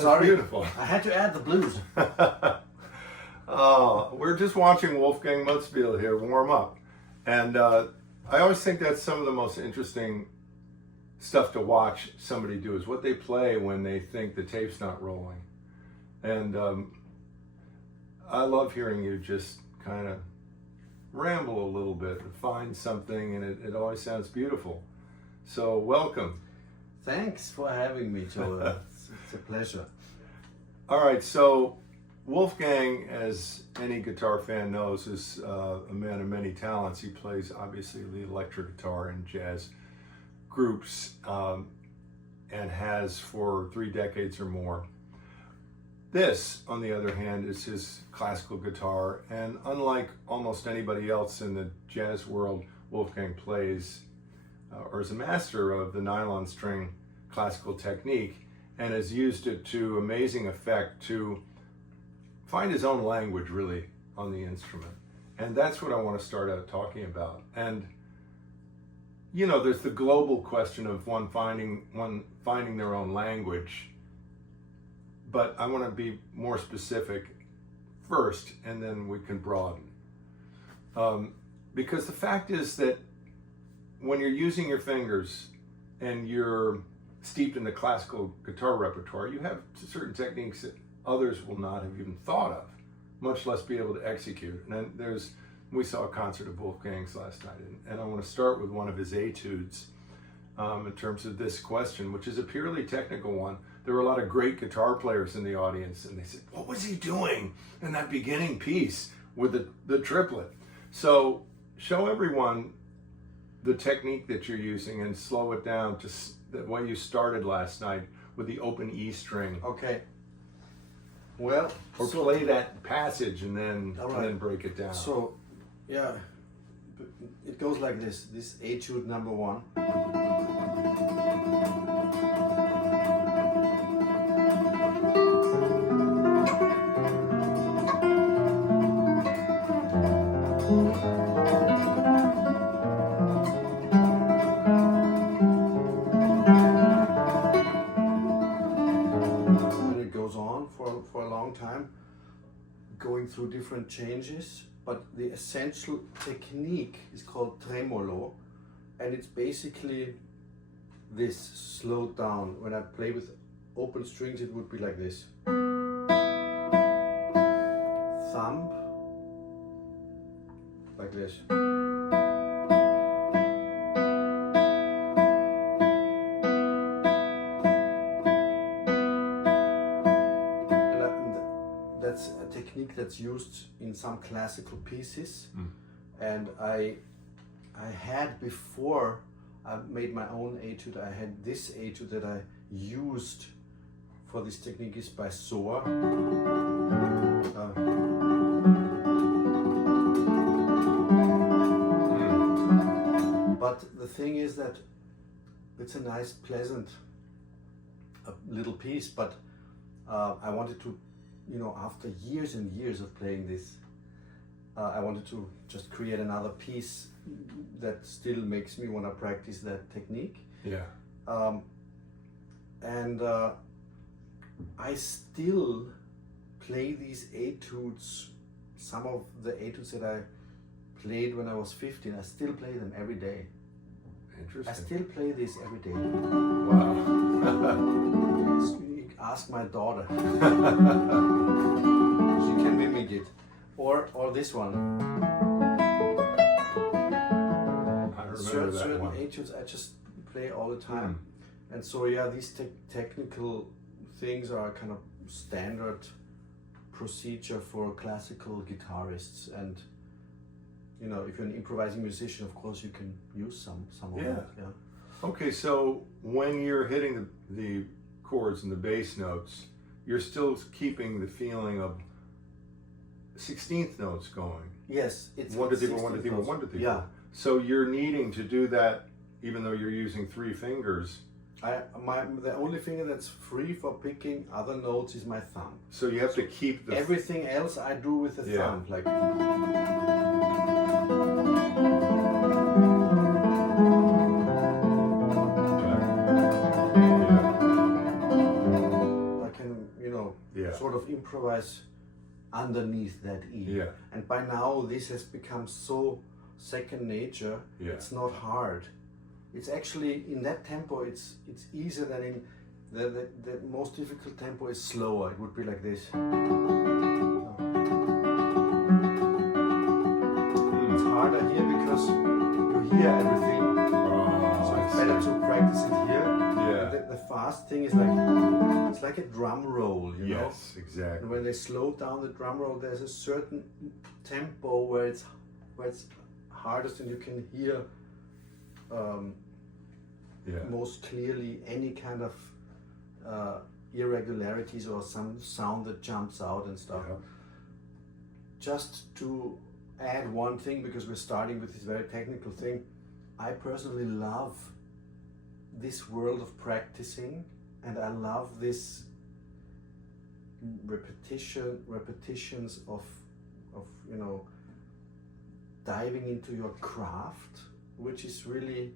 Sorry, beautiful. I had to add the blues. We're just watching Wolfgang Muthspiel here warm up. And I always think that's some of the most interesting stuff to watch somebody do is what they play when they think the tape's not rolling. And I love hearing you just kind of ramble a little bit and find something, and it always sounds beautiful. So welcome. Thanks for having me, Joe. It's a pleasure. All right, so Wolfgang, as any guitar fan knows, is a man of many talents. He plays obviously the electric guitar in jazz groups and has for 3 decades or more. This, on the other hand, is his classical guitar, and unlike almost anybody else in the jazz world, Wolfgang plays or is a master of the nylon-string classical technique and has used it to amazing effect to find his own language really on the instrument. And that's what I want to start out talking about. And you know, there's the global question of one finding their own language, but I want to be more specific first, and then we can broaden. Because the fact is that when you're using your fingers and you're steeped in the classical guitar repertoire, you have certain techniques that others will not have even thought of, much less be able to execute. And then we saw a concert of Wolfgang's last night, and I want to start with one of his etudes in terms of this question, which is a purely technical one. There were a lot of great guitar players in the audience, and they said, what was he doing in that beginning piece with the triplet? So show everyone the technique that you're using and slow it down to the way you started last night with the open E string. Okay. Well, or play that passage and then right. and then break it down. So, yeah, it goes like this. This Etude number 1. For a long time, going through different changes, but the essential technique is called tremolo, and it's basically this slowed down. When I play with open strings, it would be like this. Thumb, like this. That's a technique that's used in some classical pieces, and I had, before I made my own etude, I had this etude that I used for this technique is by Soar. But the thing is that it's a nice, pleasant little piece, but I wanted to, you know, after years and years of playing this, I wanted to just create another piece that still makes me want to practice that technique. Yeah. And I still play these etudes, some of the etudes that I played when I was 15, I still play them every day. Interesting. I still play this every day. Wow. Ask my daughter. She can mimic it. Or this one. I remember that certain one. etudes I just play all the time. And so yeah, these technical things are kind of standard procedure for classical guitarists. And you know, if you're an improvising musician, of course you can use some of that. Yeah. Okay, so when you're hitting the chords and the bass notes, you're still keeping the feeling of 16th notes going. Yes, it's 1 to 3 1 to 3 1 to 3. Yeah. So you're needing to do that even though you're using 3 fingers. The only finger that's free for picking other notes is my thumb. So you have to keep the everything else I do with the thumb, like. I can sort of improvise underneath that E. Yeah. And by now this has become so second nature. Yeah. It's not hard. It's actually in that tempo. It's easier than in the most difficult tempo is slower. It would be like this. It's harder here because you hear everything. So it's better to practice it here. Yeah. The fast thing is like it's like a drum roll, you know. Yes, exactly. And when they slow down the drum roll, there's a certain tempo where it's hardest, and you can hear most clearly any kind of irregularities or some sound that jumps out and stuff. Yeah. Just to add one thing, because we're starting with this very technical thing, I personally love this world of practicing, and I love this repetitions of you know, diving into your craft, which is really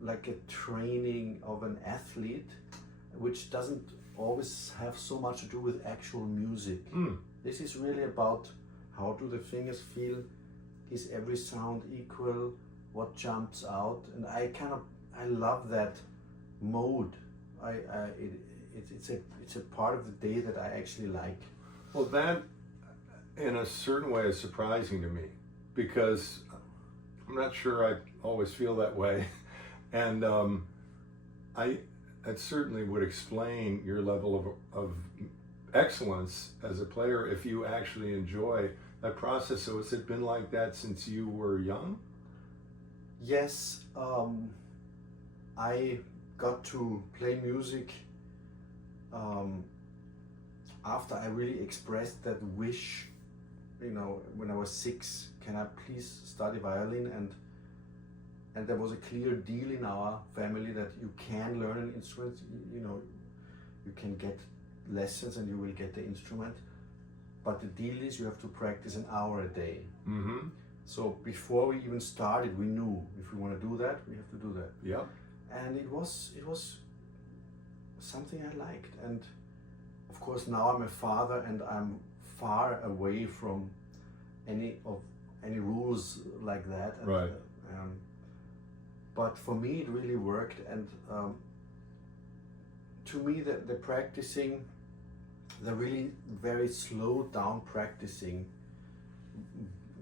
like a training of an athlete, which doesn't always have so much to do with actual music. This is really about how do the fingers feel, is every sound equal, what jumps out, and I love that mode. It's a part of the day that I actually like. Well, that in a certain way is surprising to me, because I'm not sure I always feel that way. And I certainly would explain your level of excellence as a player if you actually enjoy that process. So has it been like that since you were young? Yes, I got to play music after I really expressed that wish, you know, when I was 6, can I please study violin? And there was a clear deal in our family that you can learn an instrument, you know, you can get lessons and you will get the instrument, but the deal is you have to practice an hour a day. Mm-hmm. So before we even started, we knew if we want to do that, we have to do that. Yeah. And it was something I liked. And of course now I'm a father and I'm far away from any rules like that. And, right. But for me it really worked, and to me the practicing, the really very slow down practicing,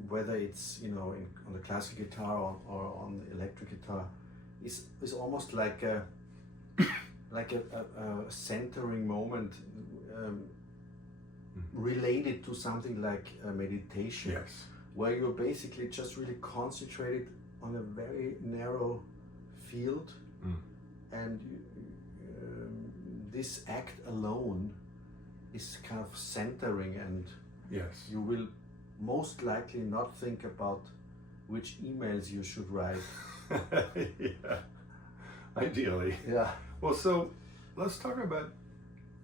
whether it's, you know, on the classical guitar or on the electric guitar, is almost like a centering moment related to something like a meditation. Yes. Where you're basically just really concentrated on a very narrow field, and this act alone is kind of centering, and yes, you will most likely not think about which emails you should write. Yeah, ideally. Yeah. Well, so let's talk about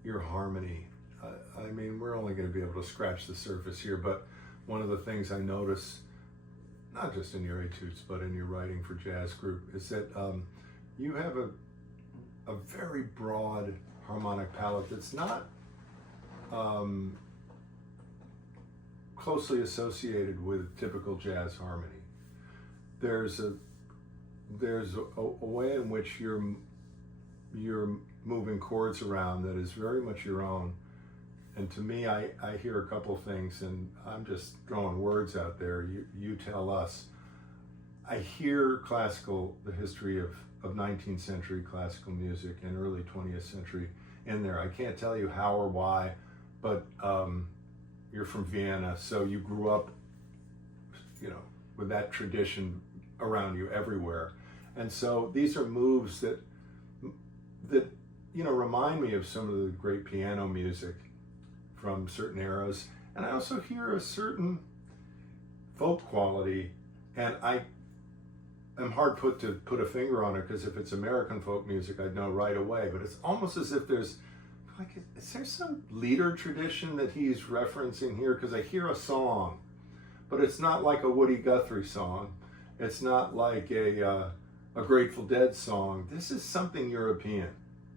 your harmony. I mean, we're only going to be able to scratch the surface here, but one of the things I notice, not just in your etudes, but in your writing for jazz group, is that you have a very broad harmonic palette that's not closely associated with typical jazz harmony. There's a way in which you're moving chords around that is very much your own. And to me, I hear a couple things, and I'm just throwing words out there. You tell us. I hear the history of 19th century classical music and early 20th century in there. I can't tell you how or why, but you're from Vienna, so you grew up, you know, with that tradition around you everywhere. And so these are moves that you know, remind me of some of the great piano music from certain eras. And I also hear a certain folk quality, and I am hard put to put a finger on it, because if it's American folk music, I'd know right away. But it's almost as if there's, like, is there some leader tradition that he's referencing here? Because I hear a song, but it's not like a Woody Guthrie song. It's not like a Grateful Dead song. This is something European.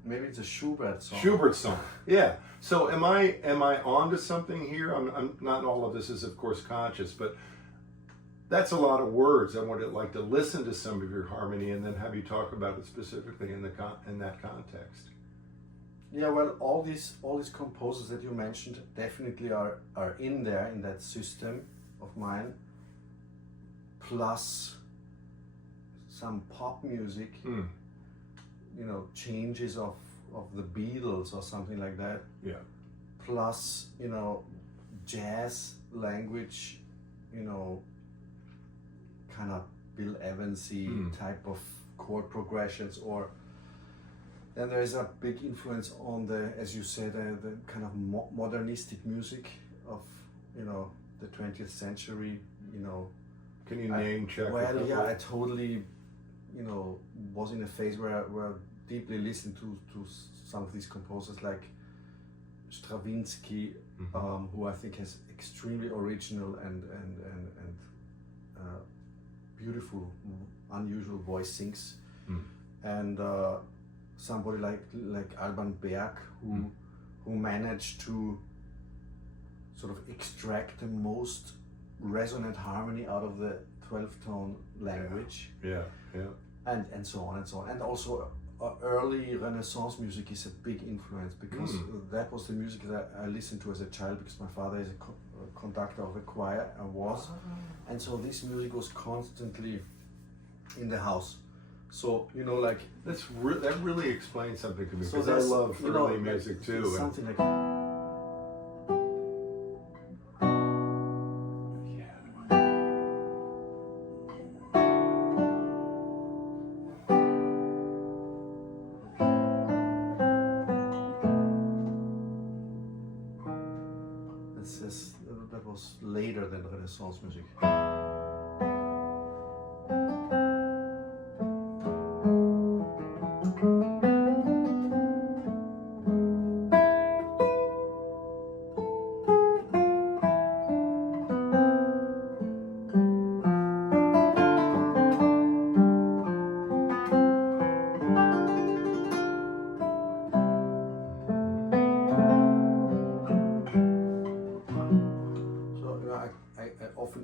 Maybe it's a Schubert song. Schubert song. Yeah. So am I onto something here? I'm not all of this is of course conscious, but that's a lot of words. I would like to listen to some of your harmony and then have you talk about it specifically in that context. Yeah, well, all these composers that you mentioned definitely are in there in that system of mine, plus some pop music, you know, changes of the Beatles or something like that. Yeah. Plus, you know, jazz language, you know, kind of Bill Evans-y type of chord progressions, or then there is a big influence on the, as you said, the kind of modernistic music of, you know, the 20th century, you know. Can you name check? Well, yeah, I totally, you know, was in a phase where I deeply listened to some of these composers like Stravinsky, who I think has extremely original and beautiful, unusual voicings, and somebody like Alban Berg, who managed to sort of extract the most resonant harmony out of the 12-tone language. Yeah. And so on and so on. And also early Renaissance music is a big influence, because that was the music that I listened to as a child, because my father is a conductor of a choir, and so this music was constantly in the house. So, you know, like that really explains something to me, so because I love early like, music too. Something like that was later than Renaissance music.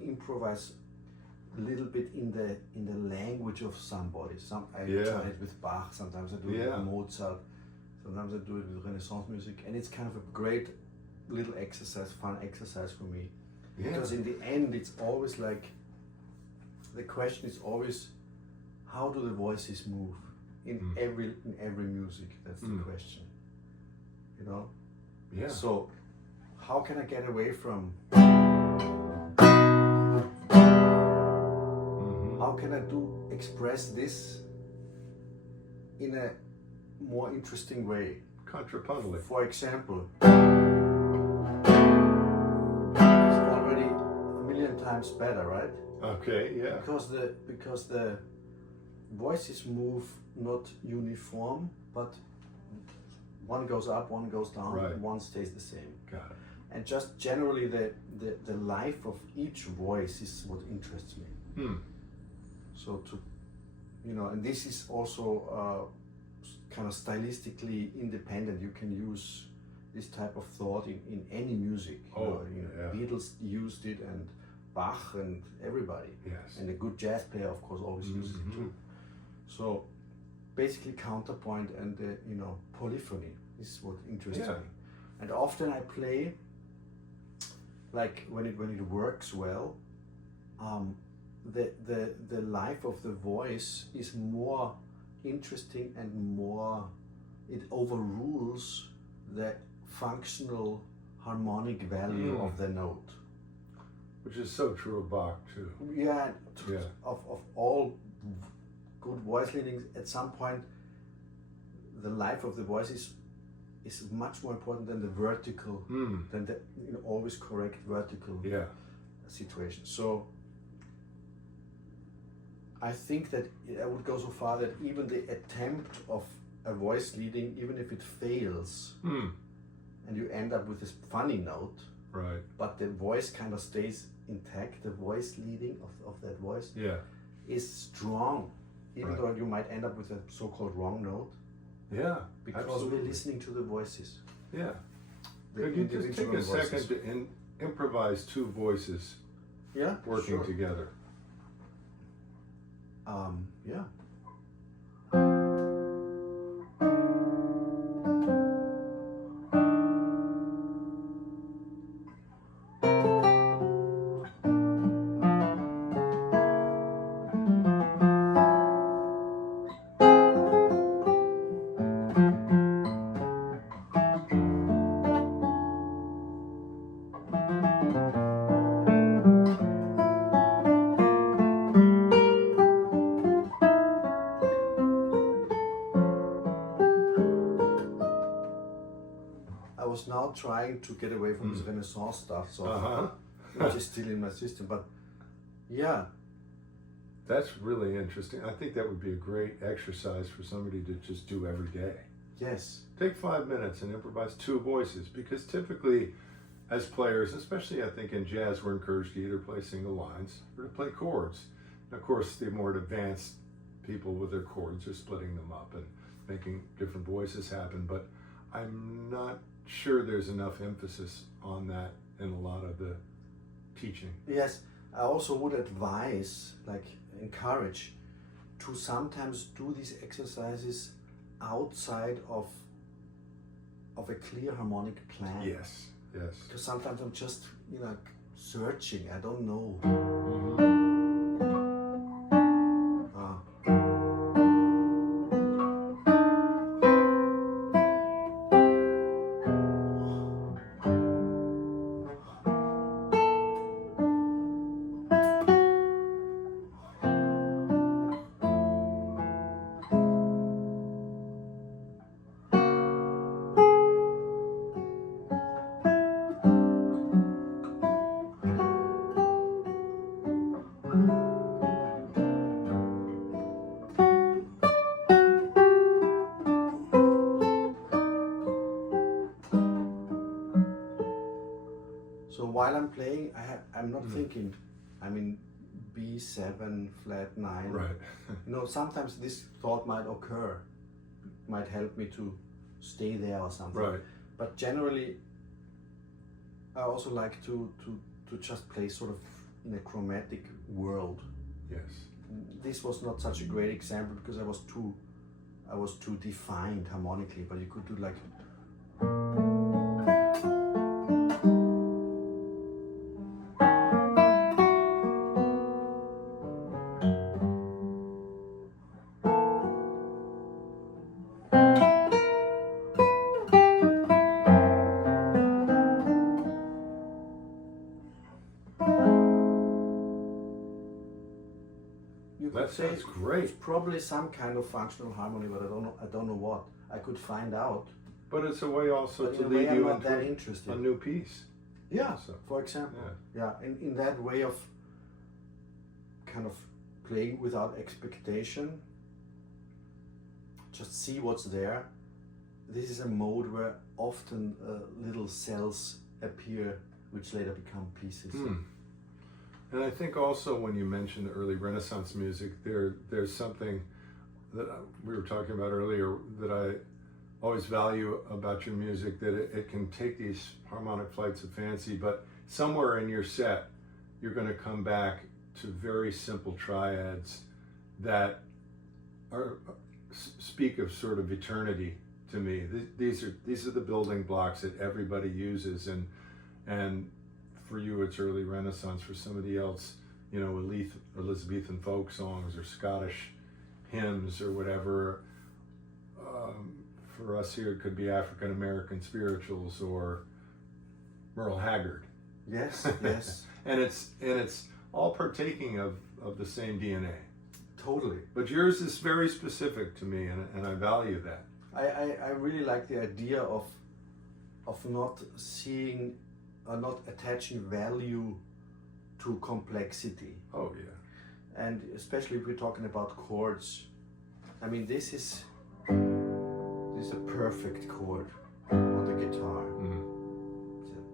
Improvise a little bit in the language of somebody. I try it with Bach, sometimes I do it with Mozart, sometimes I do it with Renaissance music, and it's kind of a great little exercise, fun exercise for me. Yeah. Because in the end it's always like, the question is always, how do the voices move in every music? That's the question. You know? Yeah. So how can I get away from, how can I express this in a more interesting way? Contrapuntally. For example, it's already a million times better, right? Okay, yeah. Because the voices move not uniform, but one goes up, one goes down, one stays the same. Got it. And just generally the life of each voice is what interests me. So and this is also kind of stylistically independent. You can use this type of thought in any music. Beatles used it, and Bach, and everybody. Yes. And a good jazz player, of course, always uses it too. So basically counterpoint and polyphony is what interests me. And often I play, like when it works well, the life of the voice is more interesting and more, it overrules the functional harmonic value of the note. Which is so true of Bach too. Yeah. Of all good voice leadings, at some point the life of the voice is much more important than the vertical, than the always correct vertical situation. So I think that I would go so far that even the attempt of a voice leading, even if it fails, and you end up with this funny note, right? But the voice kind of stays intact. The voice leading of that voice is strong, even though you might end up with a so-called wrong note. Yeah, because absolutely. we're listening to the voices. Yeah. The Could you just take a individual second voices. to improvise two voices Yeah, working sure. together? Yeah. I was now trying to get away from this Renaissance stuff, so which is still in my system. But yeah, That's really interesting. I think that would be a great exercise for somebody to just do every day. yes, Take 5 minutes and improvise two voices, because typically as players, especially I think in jazz, we're encouraged to either play single lines or to play chords. And of course, the more advanced people with their chords are splitting them up and making different voices happen, but I'm not sure there's enough emphasis on that in a lot of the teaching. yes. I also would advise, like encourage, to sometimes do these exercises outside of a clear harmonic plan. Yes, yes. Because sometimes I'm just, searching. I don't know. So while I'm playing, I'm not thinking I'm in B7 flat 9. Right. Sometimes this thought might occur, might help me to stay there or something. Right. But generally, I also like to just play sort of in a chromatic world. Yes. This was not such a great example because I was too defined harmonically, but you could do like. You could That say sounds great. it's probably some kind of functional harmony, but I don't know what. I could find out. But it's a way also But to in a way, lead I'm you not into that interested. a new piece. Yeah, So, for example. Yeah, in that way of kind of playing without expectation, just see what's there. This is a mode where often little cells appear, which later become pieces. And I think also when you mentioned the early Renaissance music, there's something that we were talking about earlier that I always value about your music, that it can take these harmonic flights of fancy, but somewhere in your set, you're going to come back to very simple triads that speak of sort of eternity to me. These are the building blocks that everybody uses, and for you it's early Renaissance. For somebody else, Elizabethan folk songs or Scottish hymns or whatever. For us here, it could be African American spirituals or Merle Haggard. Yes, yes. and it's all partaking of the same DNA. Totally. But yours is very specific to me, and I value that. I really like the idea of not seeing or not attaching value to complexity. Oh yeah. And especially if we're talking about chords. I mean, this is a perfect chord on the guitar.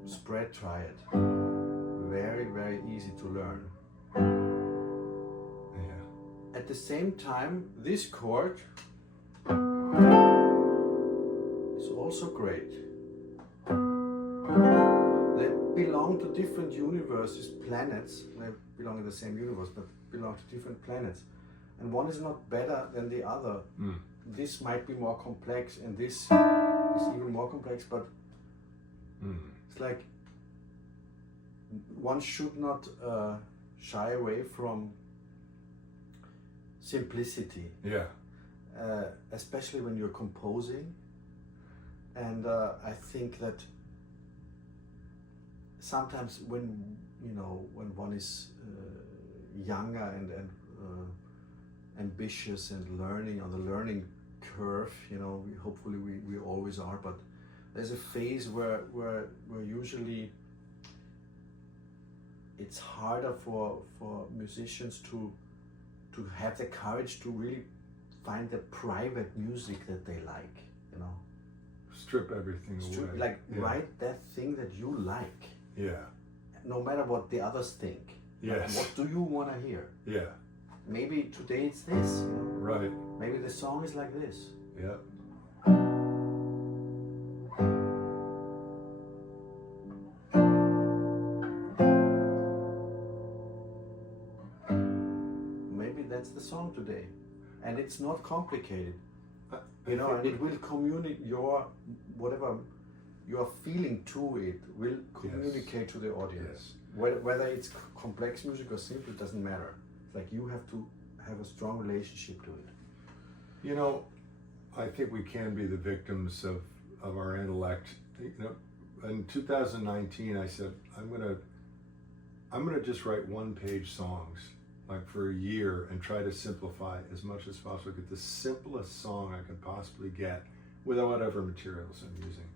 It's a spread triad. Very, very easy to learn. Yeah. At the same time, this chord also great. They belong to different universes, planets. They belong in the same universe, but belong to different planets. And one is not better than the other. This might be more complex, and this is even more complex, but it's like one should not shy away from simplicity. Yeah. Especially when you're composing. And I think that sometimes when one is younger and ambitious and learning on the learning curve, hopefully we always are, but there's a phase where usually it's harder for musicians to have the courage to really find the private music that they like, Strip everything away. Like write that thing that you like. Yeah. No matter what the others think. Yes. What do you want to hear? Yeah. Maybe today it's this. Right. Maybe the song is like this. Yeah. Maybe that's the song today. And it's not complicated. And it will communicate whatever you're feeling to it will communicate to the audience. Whether it's complex music or simple, it doesn't matter. It's like you have to have a strong relationship to it. I think we can be the victims of our intellect. In 2019, I said, I'm gonna just write one-page songs, like for a year, and try to simplify as much as possible, get the simplest song I could possibly get with whatever materials I'm using.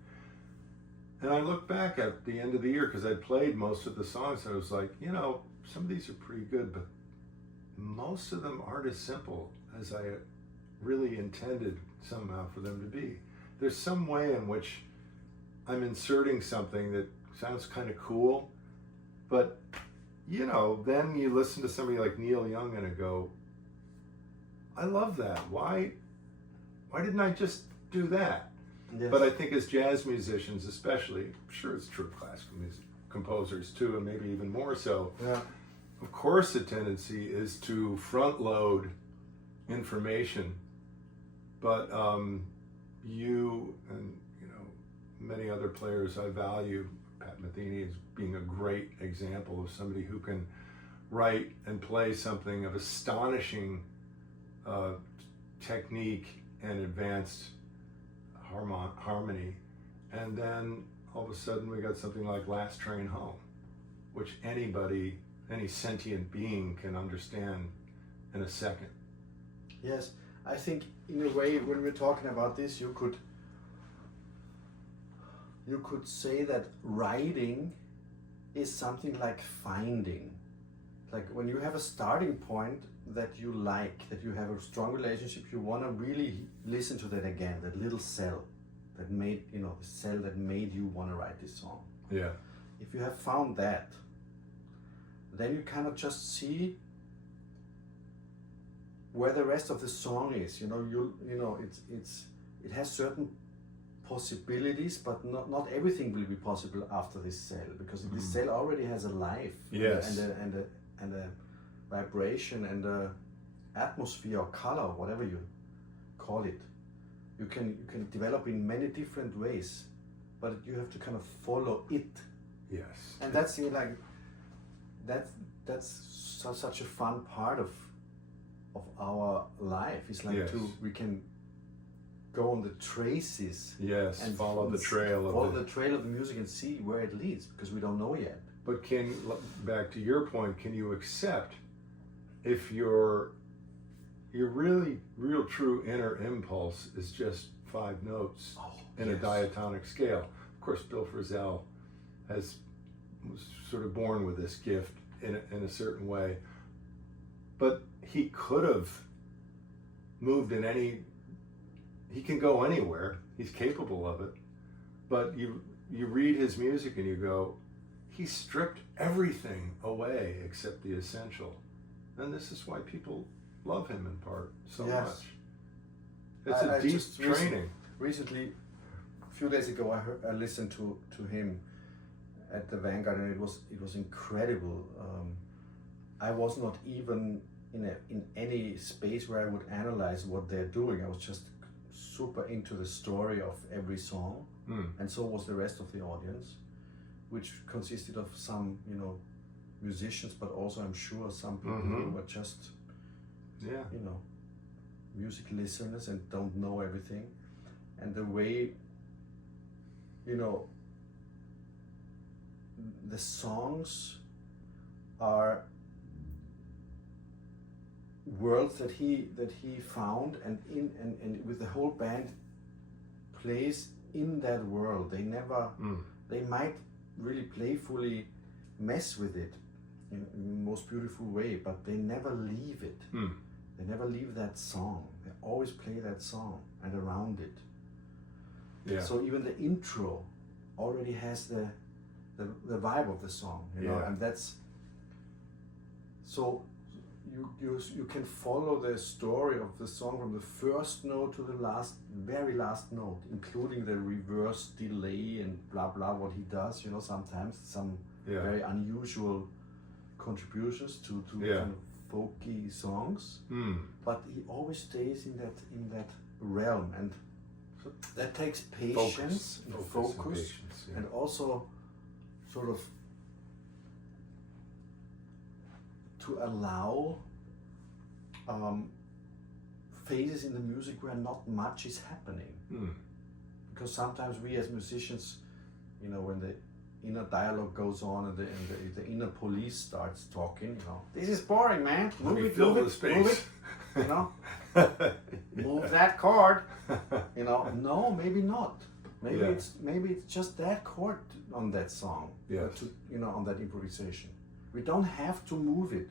And I look back at the end of the year, because I played most of the songs, and I was like, some of these are pretty good, but most of them aren't as simple as I really intended somehow for them to be. There's some way in which I'm inserting something that sounds kind of cool, but then you listen to somebody like Neil Young and I go, I love that. Why didn't I just do that? Yes. But I think as jazz musicians especially, I'm sure it's true of classical music composers too, and maybe even more so, of course the tendency is to front load information, but you and many other players I value, Pat Metheny as being a great example of somebody who can write and play something of astonishing technique and advanced harmony, and then all of a sudden we got something like Last Train Home, which any sentient being can understand in a second. Yes, I think in a way when we're talking about this, you could say that writing is something like finding. Like when you have a starting point that you like, that you have a strong relationship, you want to really listen to that again, that little cell that made, the cell that made you want to write this song. Yeah. If you have found that, then you kind of just see where the rest of the song is. It has certain possibilities, but not everything will be possible after this cell, because this cell already has a life. Yes. And a vibration and a atmosphere or color, whatever you call it. You can develop in many different ways, but you have to kind of follow it. Yes. And that's such a fun part of our life. It's like we can go on the traces. Yes. And follow the trail of the music and see where it leads, because we don't know yet. But back to your point, can you accept if your really real true inner impulse is just 5 notes in a diatonic scale? Of course, Bill Frisell was sort of born with this gift in a certain way, but he could have moved he can go anywhere, he's capable of it, but you read his music and you go, he stripped everything away except the essential. And this is why people love him in part so much. It's a deep training. Recently, a few days ago I listened to him at the Vanguard, and it was incredible. I was not even in any space where I would analyze what they're doing. I was just super into the story of every song, and so was the rest of the audience, which consisted of some, you know, musicians, but also I'm sure some people who were just, you know, music listeners and don't know everything. And the way, you know, the songs are worlds that he found, and with the whole band plays in that world. They never, they might really playfully mess with it in the most beautiful way, but they never leave it. They never leave that song. They always play that song and around it. Yeah. So even the intro already has the vibe of the song, you know, and that's so you can follow the story of the song from the first note to the very last note, including the reverse delay and blah blah what he does, you know, sometimes some very unusual contributions to kind of folky songs, but he always stays in that realm, and that takes patience and focus and also sort of to allow phases in the music where not much is happening. Because sometimes we as musicians, you know, when the inner dialogue goes on and the inner police starts talking, you know, this is boring, man. Move it, you know, move that chord, you know. No, maybe not. Maybe it's just that chord on that song, you know, on that improvisation. We don't have to move it.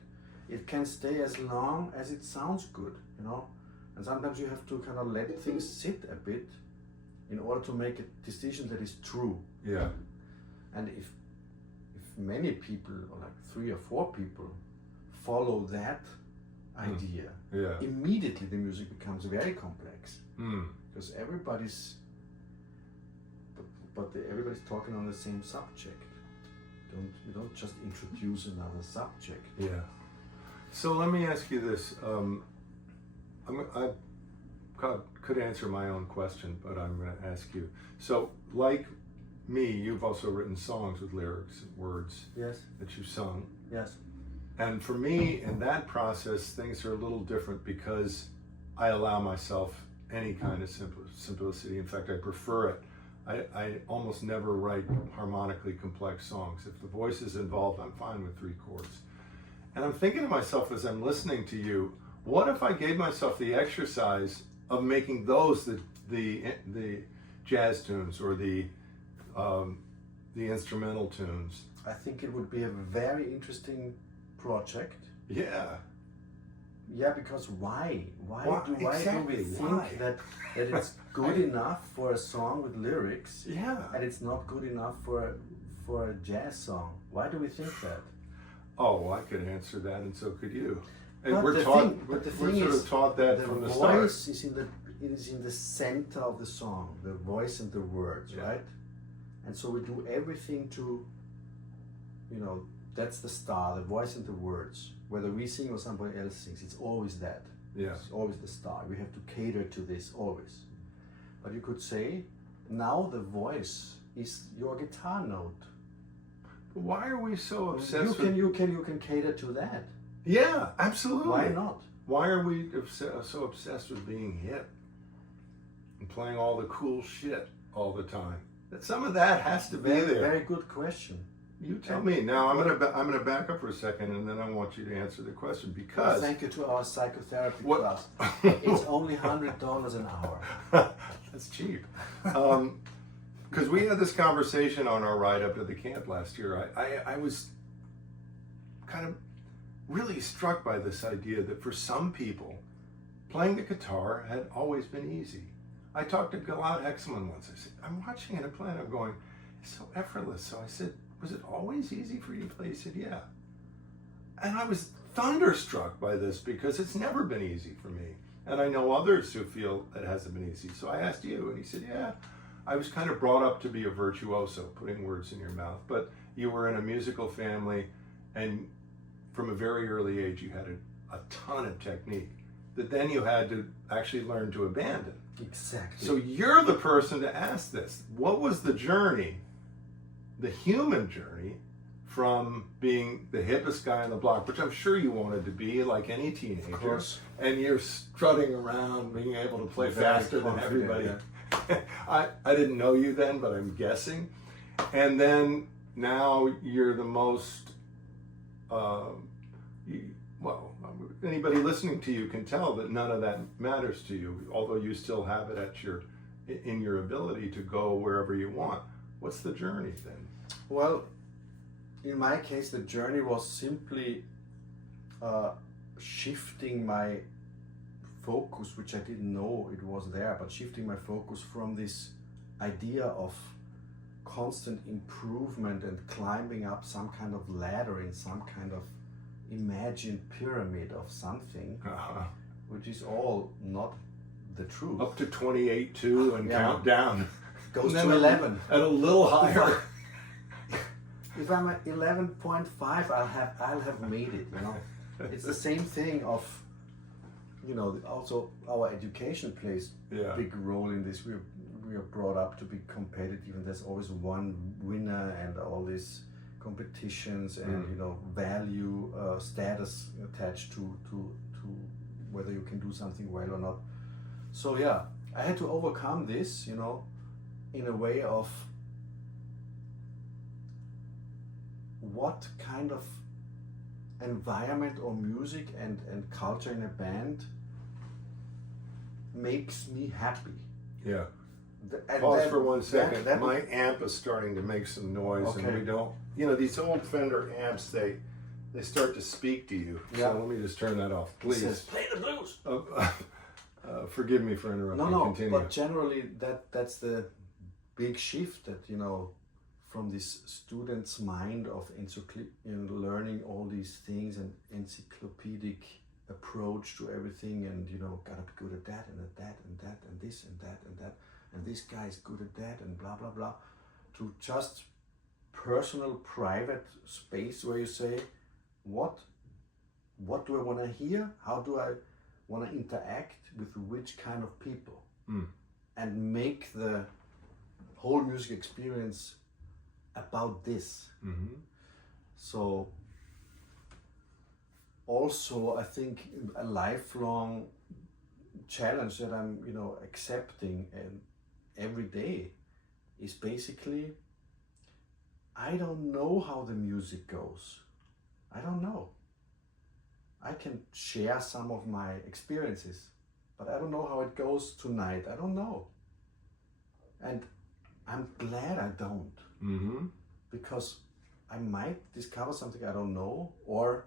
It can stay as long as it sounds good, you know. And sometimes you have to kind of let things sit a bit in order to make a decision that is true. Yeah. And if many people, or like 3 or 4 people, follow that idea, immediately the music becomes very complex. Because everybody's talking on the same subject. You don't just introduce another subject. Yeah. So let me ask you this. I could answer my own question, but I'm going to ask you. So, like me, you've also written songs with lyrics and words that you've sung. Yes. And for me, in that process, things are a little different because I allow myself any kind of simplicity. In fact, I prefer it. I almost never write harmonically complex songs. If the voice is involved, I'm fine with 3 chords. And I'm thinking to myself as I'm listening to you, what if I gave myself the exercise of making those the jazz tunes or the instrumental tunes? I think it would be a very interesting project. Yeah. Yeah, because why do we think that it's good enough for a song with lyrics, and it's not good enough for a jazz song? Why do we think that? Oh, I could answer that, and so could you. But We're the thing sort is, of taught that from the start. The voice is in the center of the song, the voice and the words, right? And so we do everything to, you know, that's the star, the voice and the words. Whether we sing or somebody else sings, it's always that. Yeah. It's always the star. We have to cater to this always. But you could say, now the voice is your guitar note. But why are we so obsessed You can cater to that. Yeah, absolutely. Why not? Why are we so obsessed with being hip and playing all the cool shit all the time? That some of that has to be there. Very good question. You tell me. Now I'm gonna back up for a second, and then I want you to answer the question because. Thank you to our psychotherapy class. It's only $100 an hour. That's cheap. Because we had this conversation on our ride up to the camp last year. I was kind of really struck by this idea that for some people, playing the guitar had always been easy. I talked to Gilad Hexman once. I said, I'm watching it and playing. I'm going, it's so effortless. So I said, was it always easy for you to play? He said, yeah. And I was thunderstruck by this because it's never been easy for me. And I know others who feel it hasn't been easy. So I asked you, and he said, yeah, I was kind of brought up to be a virtuoso, putting words in your mouth, but you were in a musical family, and from a very early age you had a ton of technique that then you had to actually learn to abandon. Exactly. So you're the person to ask this. What was the journey, the human journey, from being the hippest guy on the block, which I'm sure you wanted to be like any teenager, of course, and you're strutting around, being able to play very faster than confident, everybody. yeah. I didn't know you then, but I'm guessing. And then now you're the most, well, anybody listening to you can tell that none of that matters to you, although you still have it in your ability to go wherever you want. What's the journey then? Well, in my case, the journey was simply shifting my focus, which I didn't know it was there, but shifting my focus from this idea of constant improvement and climbing up some kind of ladder in some kind of imagined pyramid of something, which is all not the truth. Up to 28.2 and Yeah. count down. Goes And to then 11. At a little higher. If I'm at 11.5, I'll have made it, you know. It's the same thing of, you know, also our education plays Yeah. a big role in this. We are brought up to be competitive, and there's always one winner and all these competitions and you know, value, status attached to whether you can do something well or not. So yeah, I had to overcome this, you know, in a way of what kind of environment or music and culture in a band makes me happy. Yeah. And Pause that- for 1 second. that- My amp is starting to make some noise, Okay. and we don't. You know, these old Fender amps, they start to speak to you. Yeah. So let me just turn that off, it says, please. play the blues. Forgive me for interrupting. No, Continue. but generally that's the big shift that, you know, from this student's mind of learning all these things and encyclopedic approach to everything, and you know, gotta be good at that and at that and that and this and that and that, and this guy is good at that and blah blah blah, to just personal private space where you say, what do I want to hear, how do I want to interact with which kind of people, and make the whole music experience about this. So also I think a lifelong challenge that I'm, you know, accepting and every day is basically, I don't know how the music goes. I don't know. I can share some of my experiences, but I don't know how it goes tonight. I don't know. And I'm glad I don't. Because I might discover something I don't know, or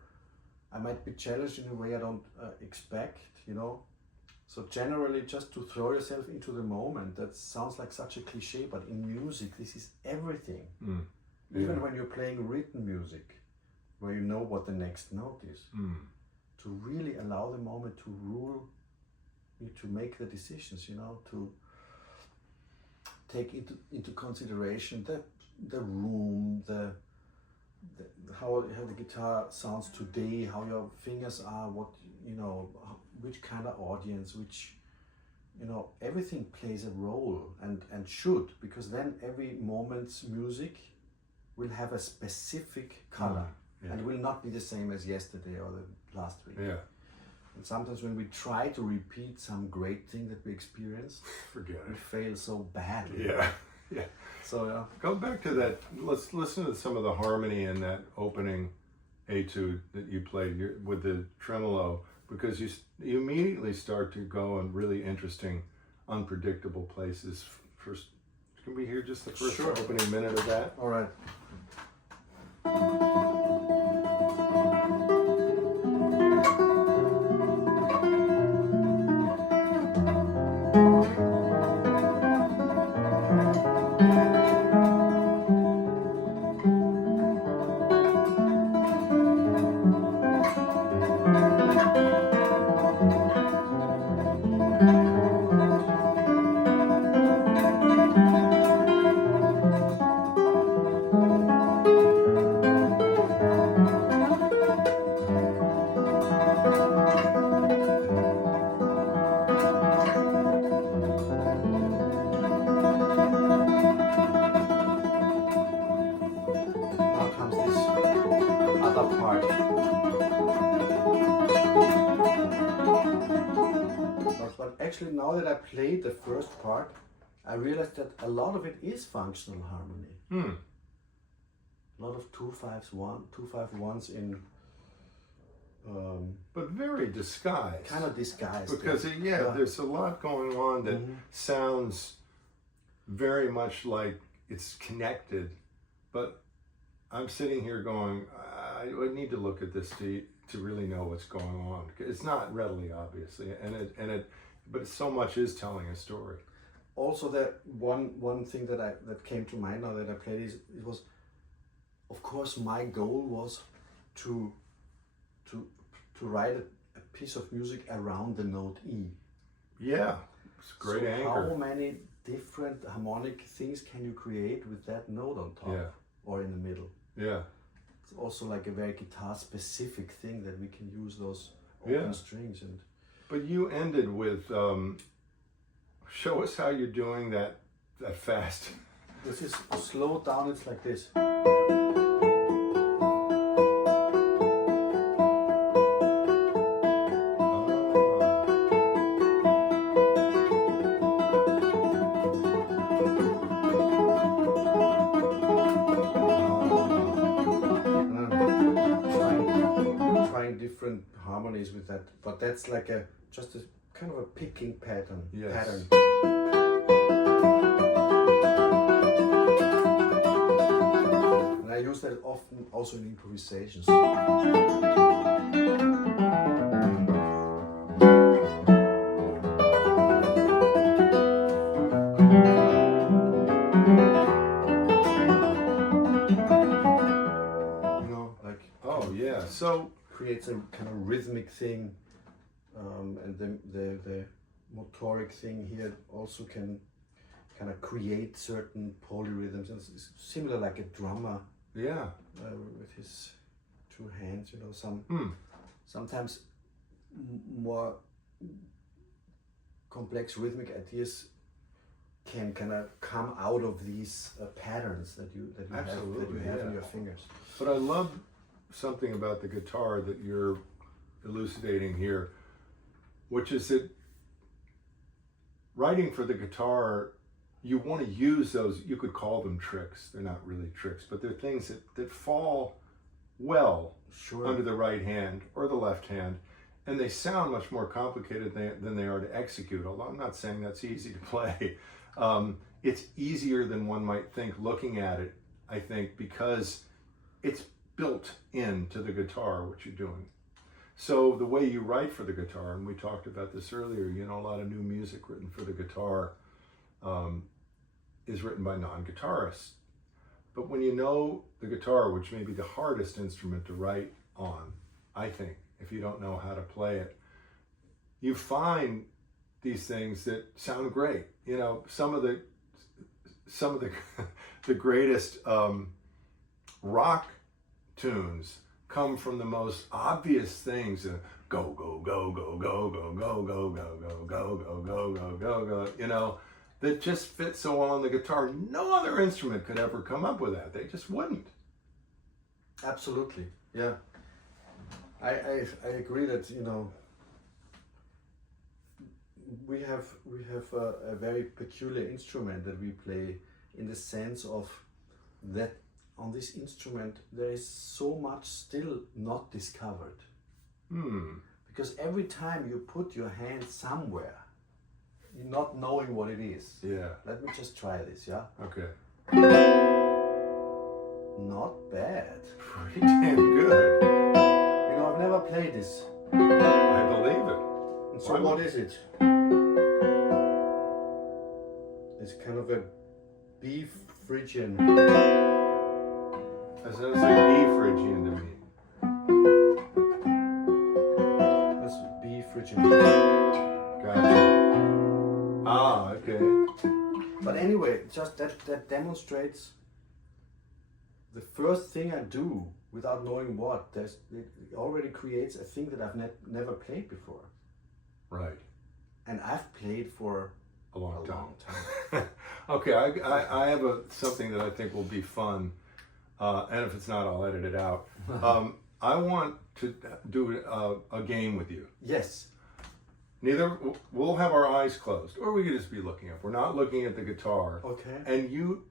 I might be challenged in a way I don't expect, you know. So generally, just to throw yourself into the moment, that sounds like such a cliche, but in music, this is everything. Even when you're playing written music, where you know what the next note is, to really allow the moment to rule you, to make the decisions, you know, to take into consideration the room, how the guitar sounds today, how your fingers are, what, you know, which kind of audience, which, you know, everything plays a role and should, because then every moment's music will have a specific color and will not be the same as yesterday or the last week. And sometimes when we try to repeat some great thing that we experienced, Forget we it. fail so badly. Yeah. So Go back to that. Let's listen to some of the harmony in that opening etude that you played with the tremolo, because you immediately start to go in really interesting, unpredictable places. First, can we hear just the first opening minute of that? all right. actually, now that I played the first part, I realized that a lot of it is functional harmony. A lot of 2-5-1s in but very disguised. kind of disguised. Because there's a lot going on that sounds very much like it's connected, but I'm sitting here going, I would need to look at this to really know what's going on. It's not readily obviously, but so much is telling a story. Also, that one thing that came to mind now that I played is, it was, of course, my goal was to write a piece of music around the note E. Yeah, it's a great anchor. How many different harmonic things can you create with that note on top or in the middle? Yeah. It's also like a very guitar specific thing that we can use those open strings. And but you ended with show us how you're doing that fast. this is slowed down. It's like this. Different harmonies with that, but that's like just a kind of a picking pattern. And I use that often also in improvisations. So creates a kind of rhythmic thing, and the motoric thing here also can kind of create certain polyrhythms. And it's similar like a drummer. With his two hands, sometimes more complex rhythmic ideas can kind of come out of these patterns that you have in your fingers. But I love something about the guitar that you're elucidating here, which is that writing for the guitar, you want to use those, you could call them tricks. They're not really tricks, but they're things that fall well under the right hand or the left hand, and they sound much more complicated than they are to execute, although I'm not saying that's easy to play. It's easier than one might think looking at it, I think, because it's built into the guitar, what you're doing. So the way you write for the guitar, and we talked about this earlier, a lot of new music written for the guitar is written by non-guitarists. But when you know the guitar, which may be the hardest instrument to write on, I think, if you don't know how to play it, you find these things that sound great. Some of the the greatest rock tunes come from the most obvious things. Go go go go go go go go go go go go go go go. That just fit so well on the guitar. No other instrument could ever come up with that. They just wouldn't. Absolutely, yeah. I agree that we have a very peculiar instrument that we play, in the sense of that on this instrument there is so much still not discovered. Because every time you put your hand somewhere, you're not knowing what it is. Let me just try this, Okay. Not bad. Pretty damn good. I've never played this. I believe it. And so what is it? It's kind of a B Phrygian. That sounds like E Phrygian to me. That's B Phrygian. Gotcha. Okay. But anyway, just that demonstrates the first thing I do without knowing what. It already creates a thing that I've never played before. Right. And I've played for a long time. Okay, I have something that I think will be fun, and if it's not, I'll edit it out. I want to do a game with you. Yes. We'll have our eyes closed, or we could just be looking up. We're not looking at the guitar. Okay. And you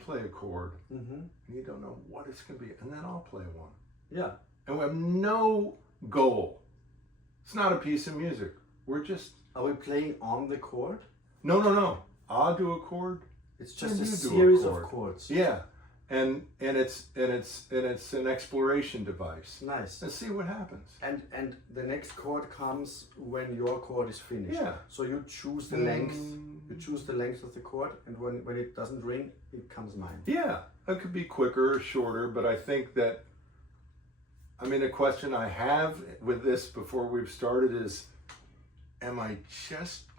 play a chord, Mm-hmm. and you don't know what it's going to be, and then I'll play one. Yeah. And we have no goal. It's not a piece of music. We're just... Are we playing on the chord? No. I'll do a chord. It's just and a you do series of chord. chords. Yeah, and it's an exploration device. Nice. And see what happens. And the next chord comes when your chord is finished. Yeah. So you choose the length. You choose the length of the chord, and when it doesn't ring, it comes mine. Yeah, it could be quicker or shorter, but I think that, I mean, a question I have with this before we've started is, am I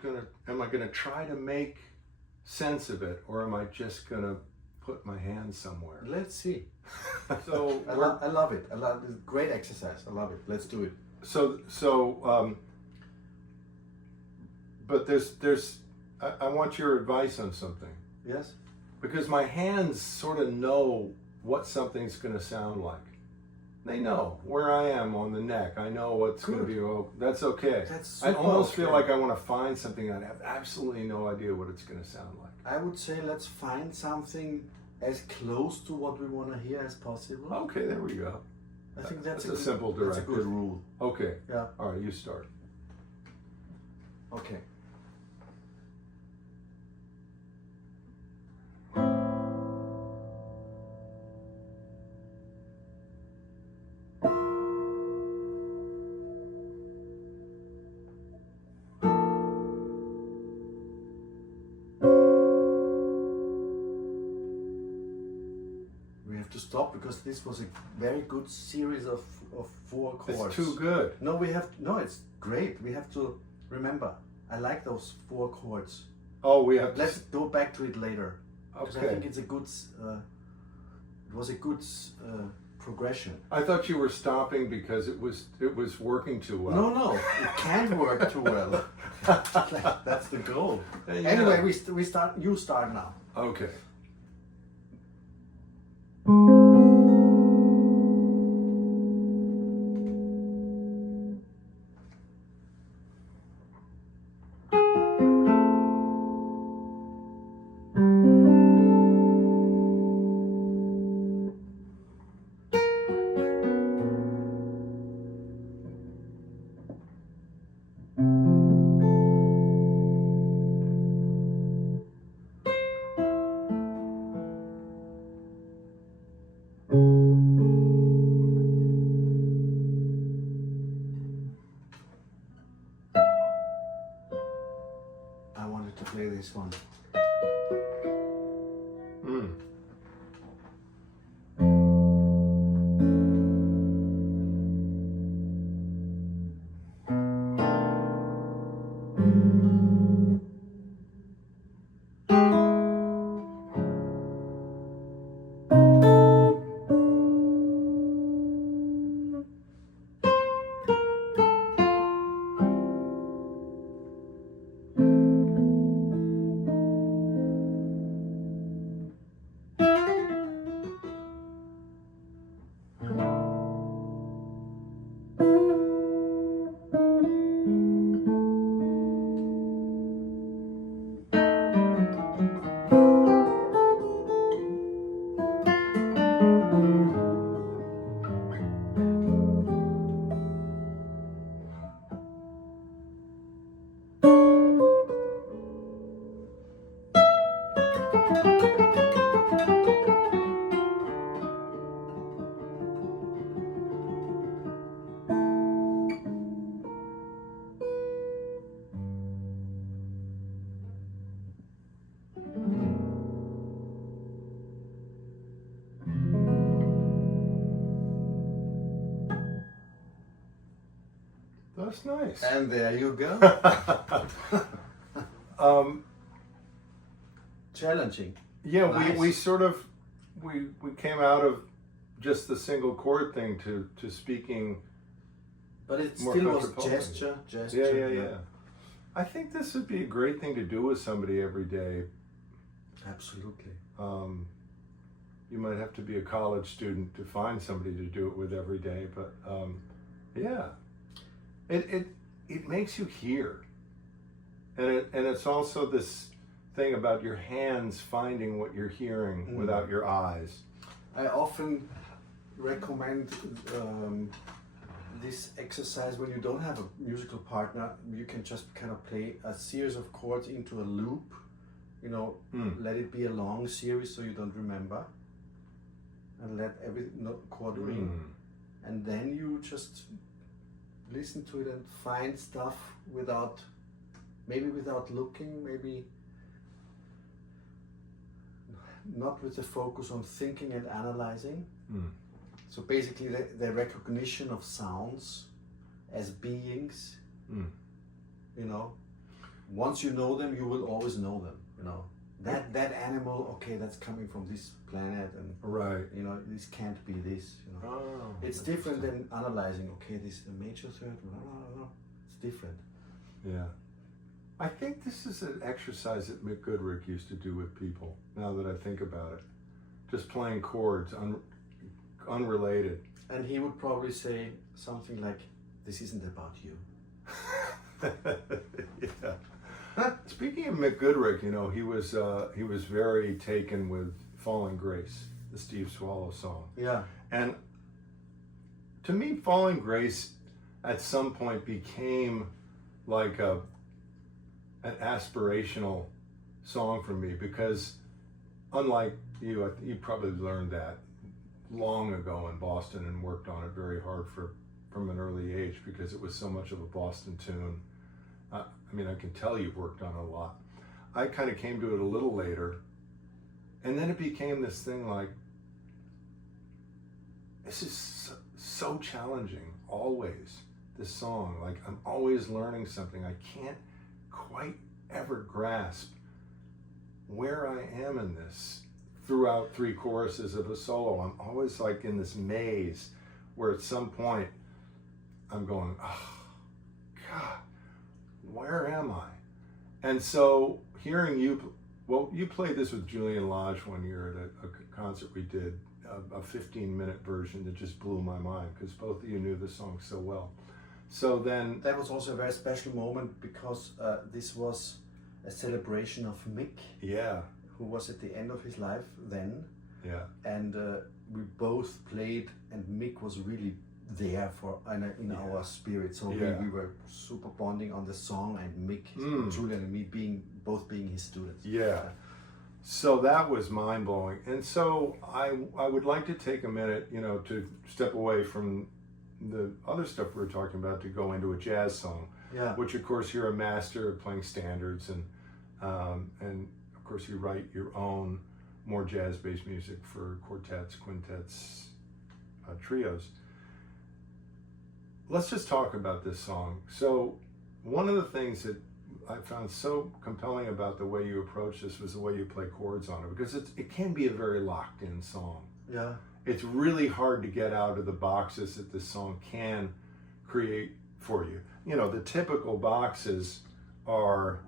gonna try to make sense of it, or am I just gonna put my hand somewhere? Let's see. So I love it. I love it. Great exercise. I love it. Let's do it. But I want your advice on something. Yes. Because my hands sort of know what something's going to sound like. They know where I am on the neck. I know what's going to be. Oh, that's okay. That's I super almost okay. feel like I want to find something. I have absolutely no idea what it's going to sound like. I would say let's find something as close to what we want to hear as possible. Okay, there we go. I think that's a simple directive. That's a good rule. Okay. Yeah. All right, you start. Okay. We have to stop because this was a very good series of 4 chords. It's too good. No, it's great. We have to remember. I like those 4 chords. Oh, we have to. Let's go back to it later. Because Okay. I think it's a good. It was a good progression. I thought you were stopping because it was working too well. No, it can't work too well. That's the goal. Yeah. Anyway, we start. You start now. Okay. I wanted to play this one. Mm. That's nice. And there you go. Challenging. Yeah, Nice. we sort of we came out of just the single chord thing to speaking. But it More still was counterpoint. gesture. Yeah. I think this would be a great thing to do with somebody every day. Absolutely. You might have to be a college student to find somebody to do it with every day, but yeah, it makes you hear. And it's also this thing about your hands finding what you're hearing without your eyes. I often recommend this exercise when you don't have a musical partner. You can just kind of play a series of chords into a loop, you know, let it be a long series so you don't remember, and let every chord ring, and then you just listen to it and find stuff without looking, maybe not with the focus on thinking and analyzing. So basically the recognition of sounds as beings, you know, once you know them, you will always know them, you know. That animal, okay, that's coming from this planet, and you know, this can't be this, you know. It's different than analyzing, okay, this is the major third, it's different. Yeah. I think this is an exercise that Mick Goodrick used to do with people, now that I think about it. Just playing chords, unrelated. And he would probably say something like, this isn't about you. Yeah. Speaking of Mick Goodrick, you know, he was very taken with Falling Grace, the Steve Swallow song. Yeah. And to me, Falling Grace at some point became like an aspirational song for me, because unlike you, you probably learned that long ago in Boston and worked on it very hard from an early age, because it was so much of a Boston tune. I mean, I can tell you've worked on it a lot. I kind of came to it a little later, and then it became this thing like, this is so challenging, always, this song. Like, I'm always learning something. I can't quite ever grasp where I am in this throughout 3 choruses of a solo. I'm always like in this maze where at some point I'm going, oh, God, where am I? And so hearing you, well, you played this with Julian Lodge one year at a concert we did, a 15-minute version that just blew my mind, because both of you knew the song so well. So then... That was also a very special moment, because this was a celebration of Mick. Yeah. Who was at the end of his life then. Yeah. And we both played, and Mick was really there for in our spirit. So we were super bonding on the song, and Mick, Julian and me both being his students. Yeah. So that was mind-blowing. And so I would like to take a minute, you know, to step away from the other stuff we were talking about to go into a jazz song. Yeah. Which of course you're a master of playing standards, and of course you write your own more jazz-based music for quartets, quintets, trios. Let's just talk about this song. So one of the things that I found so compelling about the way you approach this was the way you play chords on it, because it can be a very locked-in song. Yeah. It's really hard to get out of the boxes that this song can create for you. You know, the typical boxes are...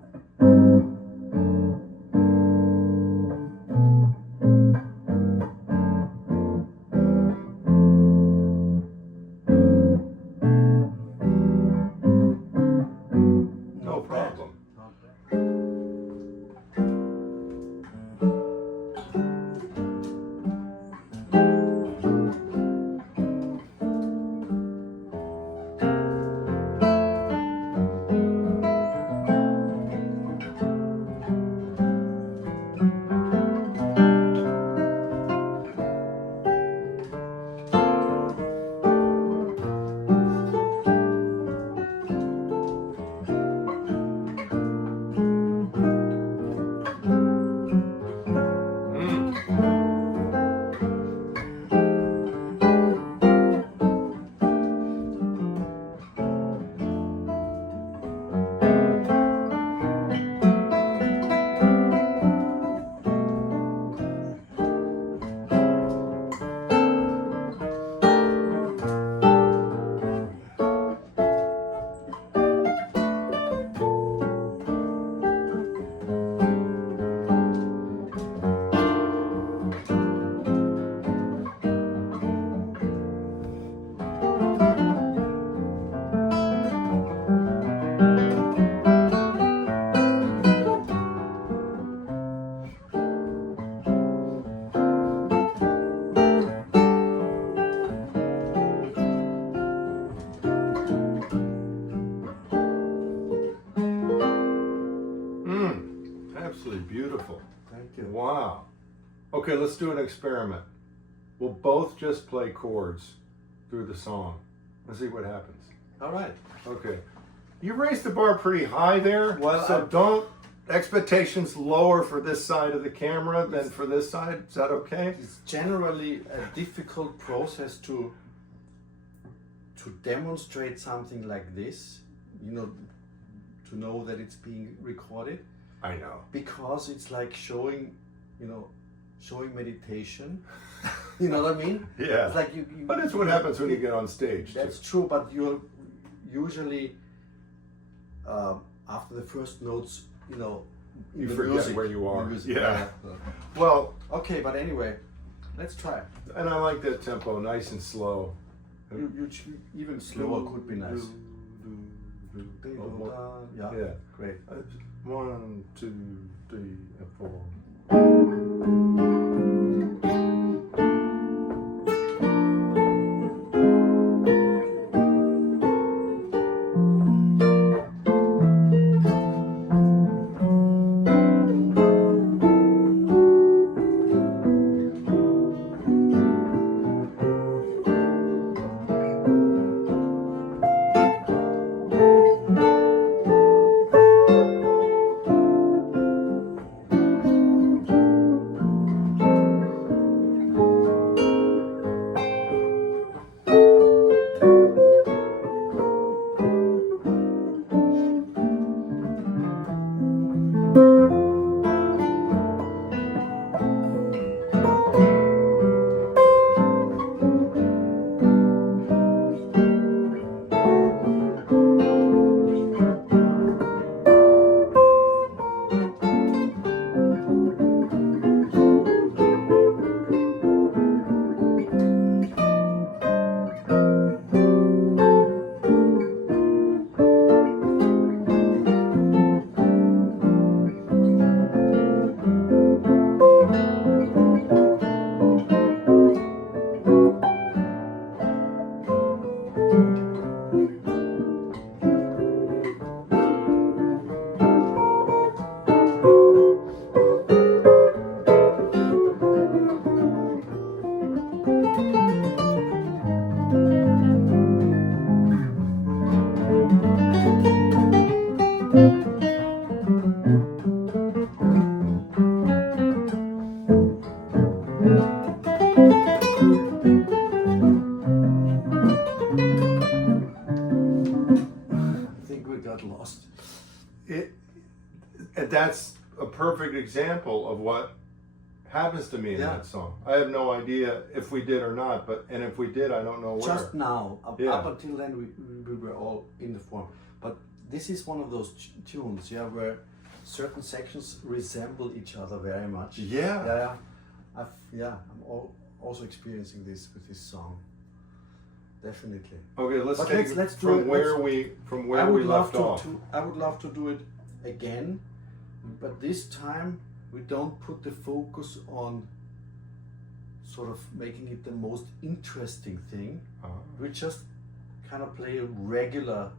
Okay, let's do an experiment. We'll both just play chords through the song. Let's see what happens. All right. Okay. You raised the bar pretty high there. Well, so don't expectations lower for this side of the camera than for this side. Is that okay? It's generally a difficult process to demonstrate something like this, you know, to know that it's being recorded. I know. Because it's like showing, you know, showing meditation. You know what I mean? Yeah. It's like But it's what happens when you get on stage. That's true, but you're usually after the first notes, you know, You the forget music, where you are. music, Yeah. Well, okay, but anyway, let's try. and I like that tempo, nice and slow. Even slower could be nice. Yeah, Yeah. great. 1, 2, 3, and 4. That's a perfect example of what happens to me in that song. I have no idea if we did or not, but and if we did, I don't know where. Just now, up until then, we were all in the form. But this is one of those tunes, where certain sections resemble each other very much. Yeah. I'm also experiencing this with this song. Definitely. Okay, let's but take let's from where we left off. I would love to do it again, but this time we don't put the focus on sort of making it the most interesting thing. We just kind of play regular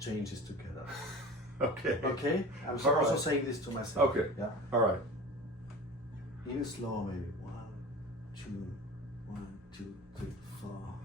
changes together. Okay. Okay? I'm also saying this to myself. Okay. Yeah. All right. Even slower maybe. 1, 2, 1, 2, 3, 4.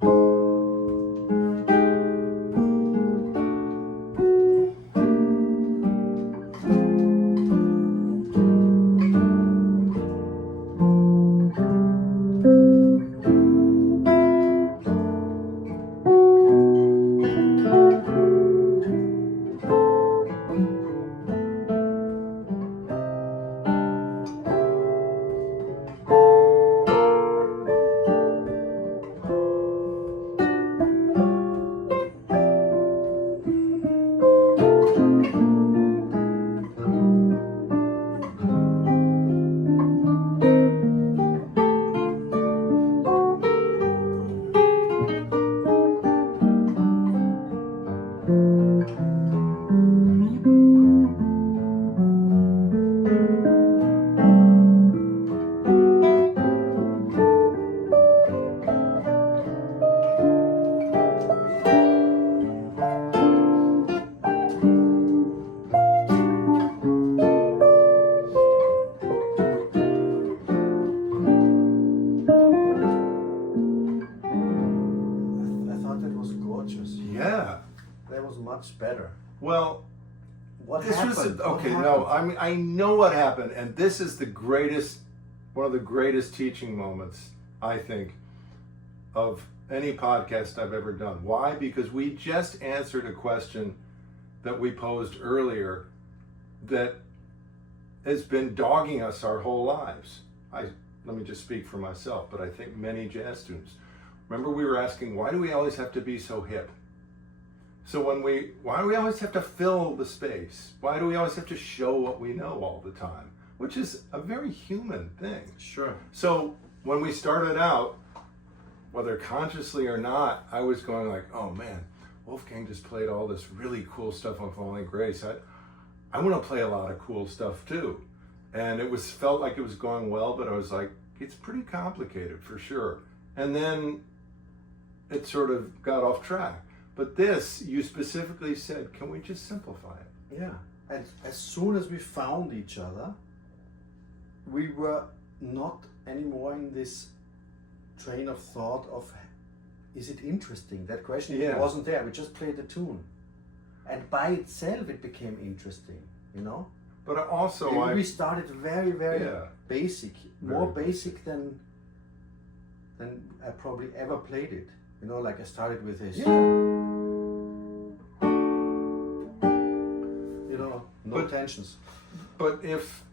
much better. Well, What this happened? was What okay. happened? No, I mean I know what happened, and this is the greatest, one of the greatest teaching moments I think of any podcast I've ever done. Why? Because we just answered a question that we posed earlier that has been dogging us our whole lives. Let me just speak for myself, but I think many jazz students. Remember, we were asking, why do we always have to be so hip? So why do we always have to fill the space? Why do we always have to show what we know all the time? Which is a very human thing. Sure. So when we started out, whether consciously or not, I was going like, oh man, Wolfgang just played all this really cool stuff on Falling Grace. I want to play a lot of cool stuff too. And it felt like it was going well, but I was like, it's pretty complicated for sure. And then it sort of got off track. But this, you specifically said, can we just simplify it? Yeah. And as soon as we found each other, we were not anymore in this train of thought of, is it interesting? That question wasn't there. We just played the tune. And by itself, it became interesting, you know? But also, we started very, very basic, more Very basic than I probably ever played it. You know, like I started with this. Yeah. You know, no tensions. But if,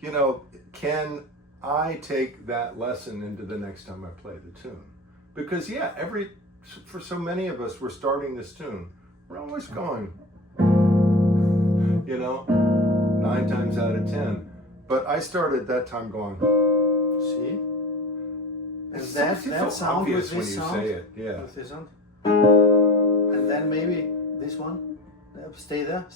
you know, can I take that lesson into the next time I play the tune? Because for so many of us, we're starting this tune, we're always going, you know, 9 times out of 10. But I started that time going, see? And it's that so sound obvious with this when you sound, say it, yeah. with this sound. And then maybe this one, stay there.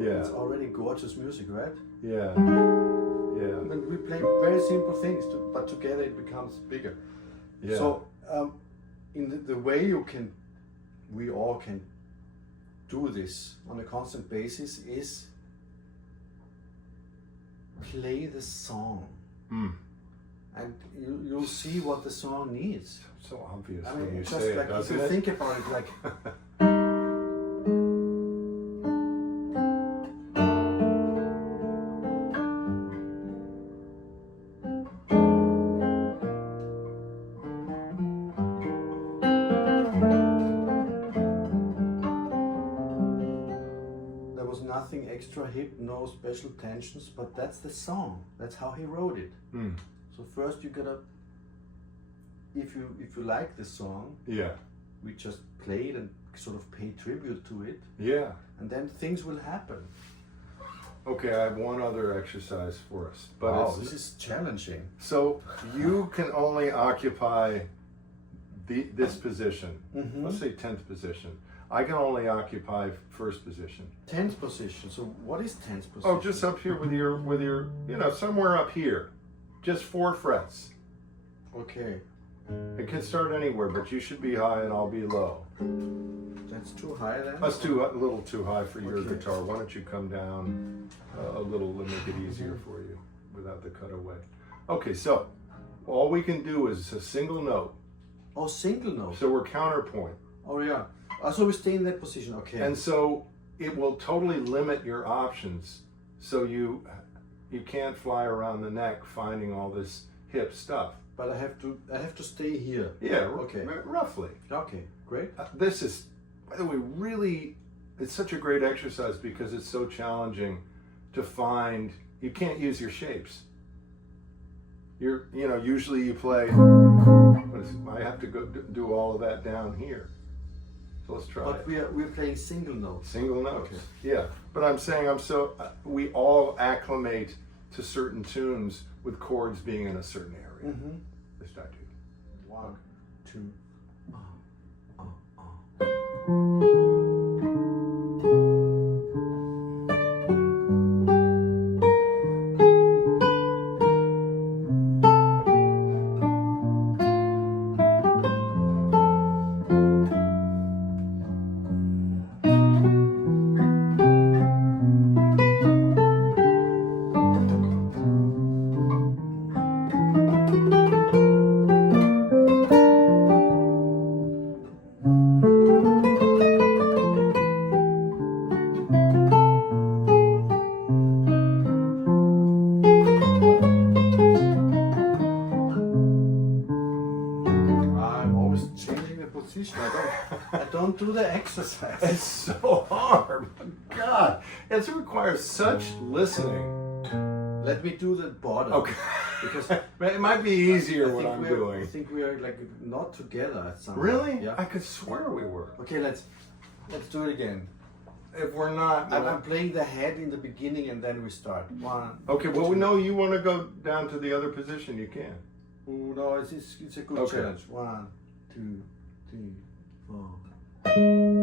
Yeah. It's already gorgeous music, right? Yeah. Yeah. And we play very simple things, but together it becomes bigger. Yeah. So, in the way we all can do this on a constant basis is play the song. Mm. And you'll see what the song needs. So obvious I when mean, you just say like it, doesn't if you it? think about it, like there was nothing extra hip, no special tensions, but that's the song. That's how he wrote it. Mm. So first you gotta, if you like the song, Yeah. we just play it and sort of pay tribute to it, Yeah. and then things will happen. Okay, I have one other exercise for us, but Wow, this is challenging. so you can only occupy this position. Mhm. Let's say 10th position. I can only occupy first position. 10th position. So what is 10th position? Oh, just up here with your, you know, somewhere up here. Just 4 frets. Okay, It can start anywhere, but you should be high and I'll be low. that's too high then. That's a little too high for your Okay. guitar. Why don't you come down a little to make it easier for you without the cutaway? Okay, so all we can do is a single note. Oh, single note. So we're counterpoint. Oh yeah. So we stay in that position. Okay. And so it will totally limit your options. So you can't fly around the neck finding all this hip stuff. but I have to stay here. Yeah, Okay. roughly. Okay, great. This is, by the way, really, it's such a great exercise because it's so challenging to find. You can't use your shapes. Usually you play, I have to go do all of that down here. So let's try But it. we're playing single notes. Single notes. Okay. Yeah. But I'm saying we all acclimate to certain tunes with chords being in a certain area. Mm-hmm. Let's start to. 1, 2. don't do the exercise. It's so hard. God, it requires such listening. Let me do the bottom. Okay. Because it might be easier I what think I'm I doing. think we are like not together at some Really? point. Yeah. I could swear we were. Okay, let's do it again. If we're not, I'm playing the head in the beginning and then we start. 1. okay. Well, 2. we know you want to go down to the other position. You can. Oh, no, it's a good Okay. challenge. 1, 2, 3, 4.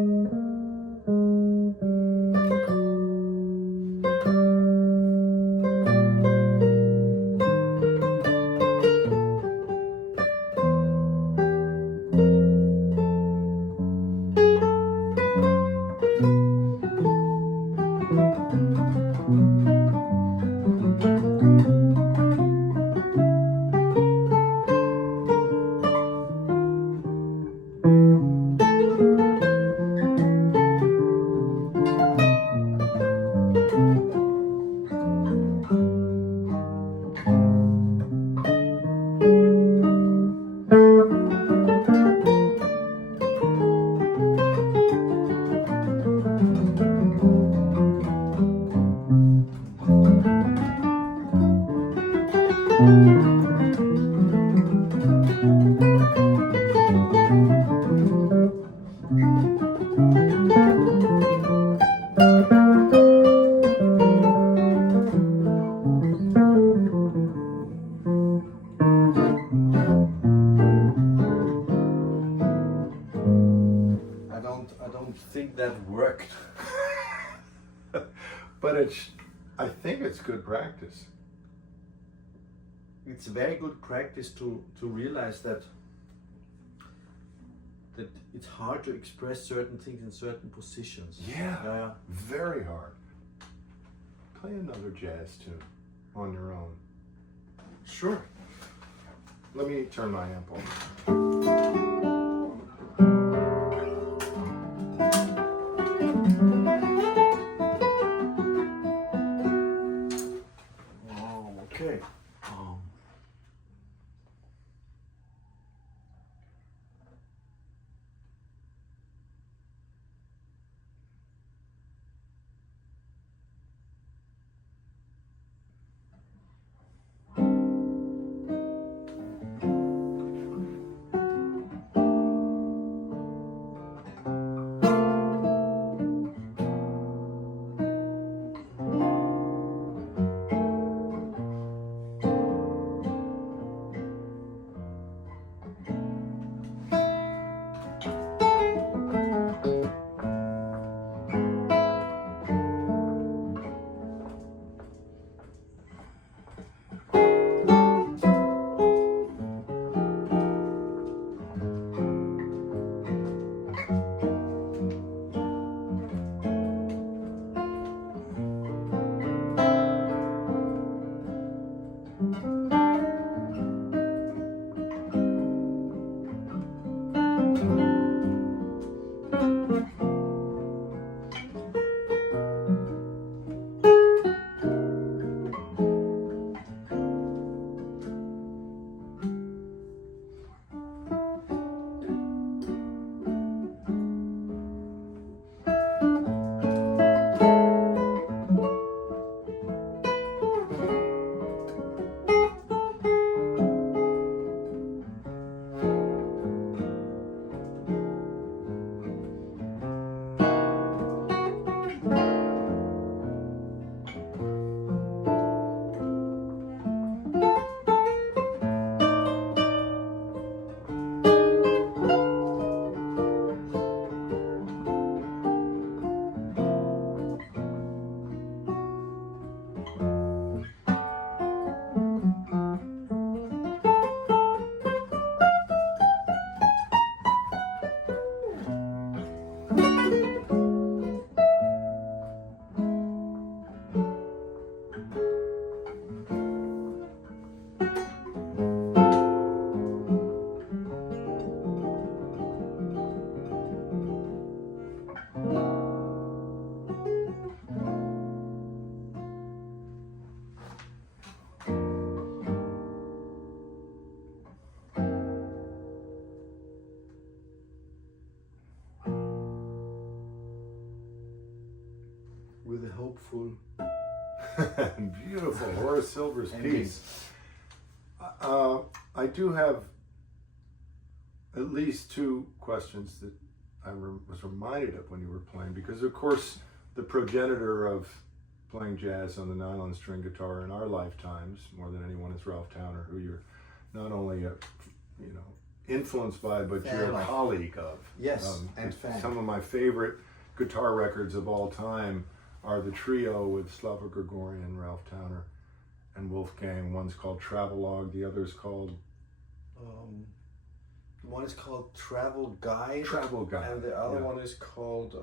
I don't think that worked. But I think it's good practice. It's very good practice to realize that it's hard to express certain things in certain positions. Yeah. Very hard. Play another jazz tune on your own. Sure. Let me turn my amp on. Okay. hopeful. Beautiful, Horace Silver's And piece. I do have at least two questions that I was reminded of when you were playing, because of course the progenitor of playing jazz on the nylon string guitar in our lifetimes, more than anyone, is Ralph Towner, who you're not only influenced by, but you're a colleague of. Yes, and fan. Some of my favorite guitar records of all time are the trio with Slava Grigoryan, Ralph Towner, and Wolfgang. One's called Travelogue, the other's called... one is called Travel Guide. Travel Guide. And the other one is called...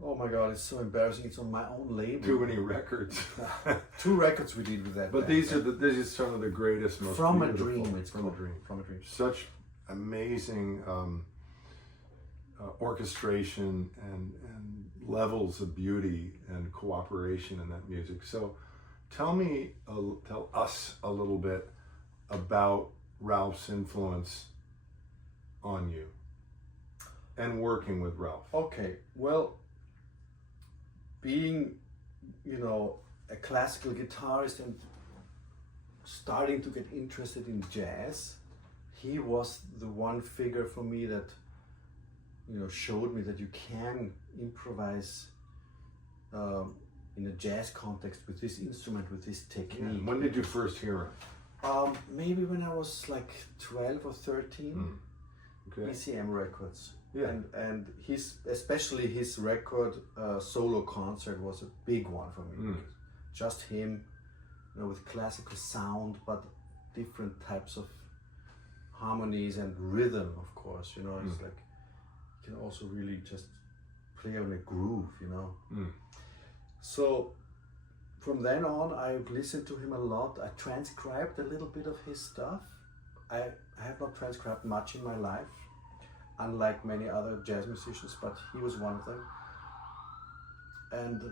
oh my God, it's so embarrassing. It's on my own label. Too many records. 2 records we did with that. But band, these are some of the greatest, most From a beautiful. Dream, it's From called. a Dream. From a Dream. Such amazing orchestration and levels of beauty and cooperation in that music. So tell us a little bit about Ralph's influence on you and working with Ralph. Okay, well, being, a classical guitarist and starting to get interested in jazz, he was the one figure for me that, showed me that you can improvise in a jazz context with this instrument, with this technique. When did you first hear him? Maybe when I was like 12 or 13, Okay. ECM records. Yeah. And especially his record solo concert was a big one for me. Just him, with classical sound, but different types of harmonies and rhythm, of course. It's like you can also really just play on a groove. So from then on, I listened to him a lot. I transcribed a little bit of his stuff. I have not transcribed much in my life, unlike many other jazz musicians, but he was one of them. And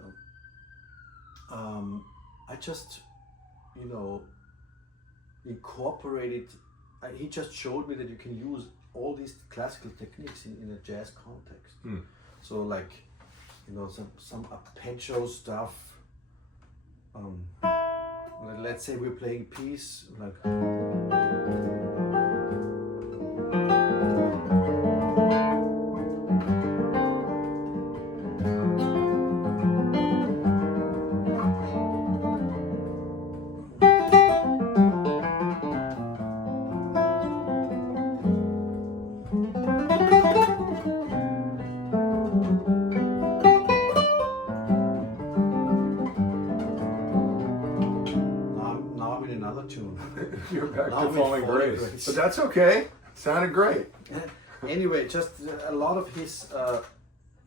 I just, incorporated, he just showed me that you can use all these classical techniques in a jazz context. So like, some arpeggio stuff. Let's say we're playing piece, like... You're back to Falling Grace. But that's okay. Sounded great. Anyway, just a lot of his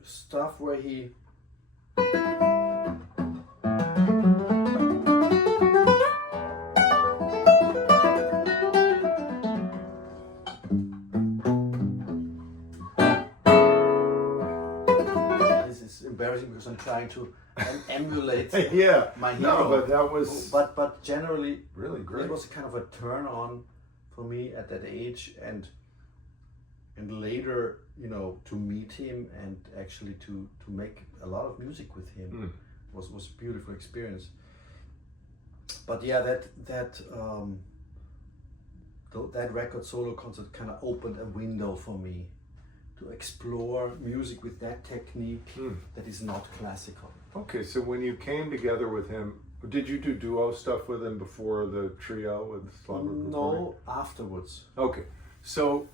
stuff where he... This is embarrassing because I'm trying to emulate my hero. No, but that was... But generally, really great. It was kind of a turn on for me at that age, and later, to meet him and actually to make a lot of music with him was a beautiful experience. But yeah, that record solo concert kind of opened a window for me to explore music with that technique that is not classical. Okay, so when you came together with him, did you do duo stuff with him before the trio with Slava Grigoryan? No, afterwards. Okay, so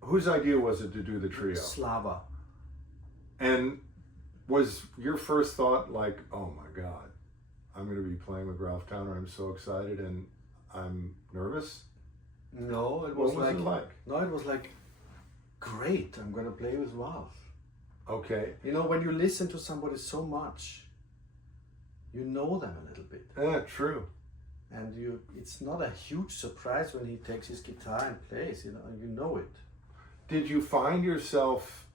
whose idea was it to do the trio? Slava. And was your first thought like, oh my God, I'm going to be playing with Ralph Towner, I'm so excited and I'm nervous? No, it was what was it like? No, it was like, great, I'm going to play with Ralph. Okay. When you listen to somebody so much, you know them a little bit. Yeah, true. And it's not a huge surprise when he takes his guitar and plays, you know it. Did you find yourself...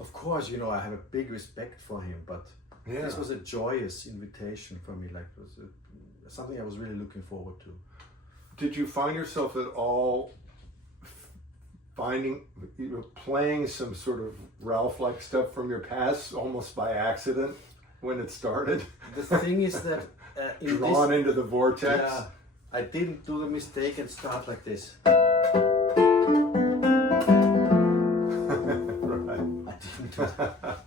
Of course, I have a big respect for him, but this was a joyous invitation for me, like it was something I was really looking forward to. Did you find yourself at all playing some sort of Ralph-like stuff from your past almost by accident when it started? The thing is that drawn into the vortex. Yeah, I didn't do the mistake and start like this. Right. I didn't do that.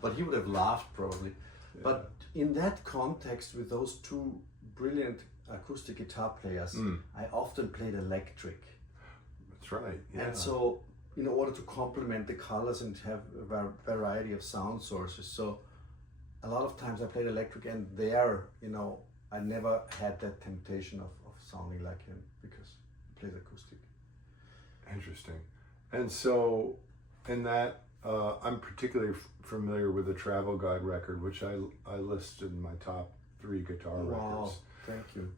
But he would have laughed probably. Yeah. But in that context, with those two brilliant acoustic guitar players, I often played electric. That's right. Yeah. And so, in order to complement the colors and have a variety of sound sources, so a lot of times I played electric, and there, I never had that temptation of sounding like him because he plays acoustic. Interesting. And so, in that, I'm particularly familiar with the Travel Guide record, which I listed in my top 3 guitar records. Thank you.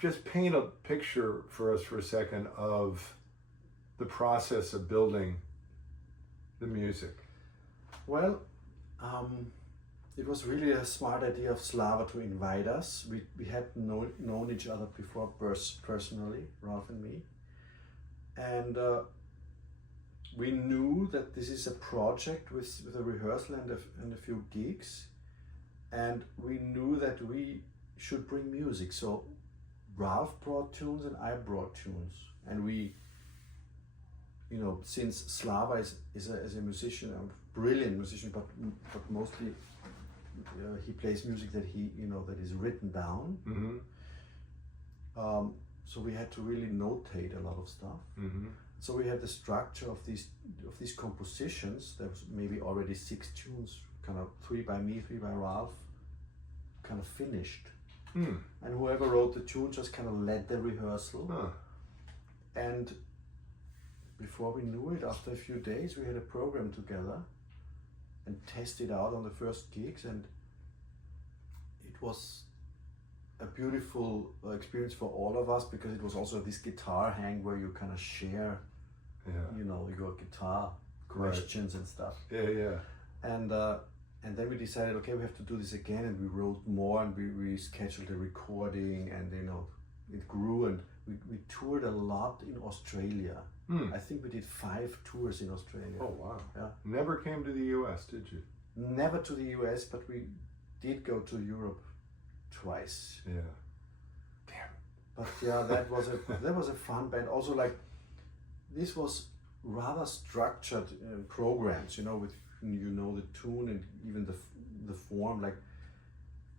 Just paint a picture for us for a second of the process of building the music. Well, it was really a smart idea of Slava to invite us. We had known each other before personally, Ralph and me. And we knew that this is a project with a rehearsal and a few gigs. And we knew that we should bring music. So Ralph brought tunes and I brought tunes. And we, since Slava is a musician, a brilliant musician, but mostly he plays music that that is written down. Mm-hmm. So we had to really notate a lot of stuff. Mm-hmm. So we had the structure of these compositions. There was maybe already 6 tunes, kind of 3 by me, 3 by Ralph, kind of finished. And whoever wrote the tune just kind of led the rehearsal. And before we knew it, after a few days, we had a program together and tested out on the first gigs, and it was a beautiful experience for all of us, because it was also this guitar hang where you kind of share, your guitar questions and stuff. And then we decided, okay, we have to do this again, and we wrote more, and we scheduled a recording, and it grew, and we toured a lot in Australia. I think we did 5 tours in Australia. Oh wow! Yeah. Never came to the U.S., did you? Never to the U.S., but we did go to Europe twice. Yeah. Damn. But yeah, that was a fun band. Also, like, this was rather structured programs, with the tune and even the form. Like,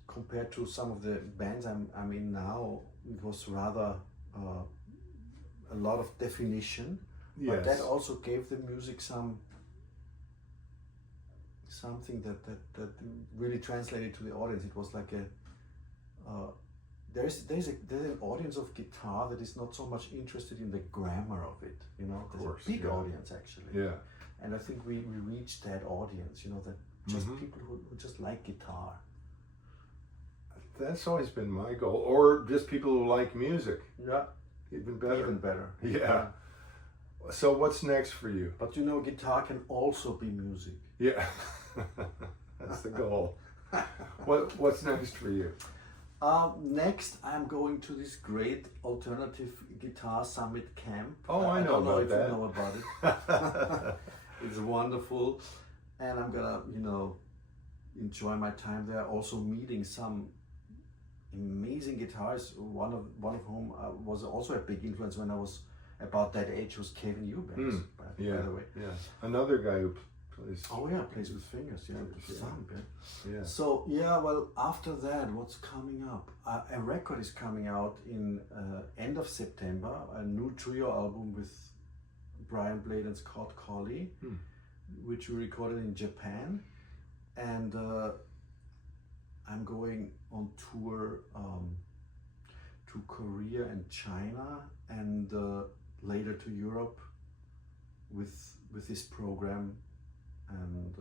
compared to some of the bands I'm in now, it was rather a lot of definition. Yes. But that also gave the music something that really translated to the audience. It was like there's an audience of guitar that is not so much interested in the grammar of it. Of course, there's a big yeah. audience actually. Yeah. And I think we reached that audience. That just people who just like guitar. That's always been my goal, or just people who like music. Yeah. Even better. Even better. Yeah. So what's next for you? But guitar can also be music. Yeah. That's the goal. What's next for you? Next, I'm going to this great alternative guitar summit camp. Oh, I know about that. I don't know if you know about it. It's wonderful, and I'm gonna, enjoy my time there. Also meeting some amazing guitarists. One of whom was also a big influence when I was about that age. Was Kevin Eubanks, by the way. Yeah. Another guy who plays. Oh yeah, plays with fingers. Yeah, thumb. Yeah. So well, after that, what's coming up? A record is coming out in end of September. A new trio album with Brian Blade and Scott Koller, which we recorded in Japan, and I'm going on tour to Korea and China, and later to Europe with this program. And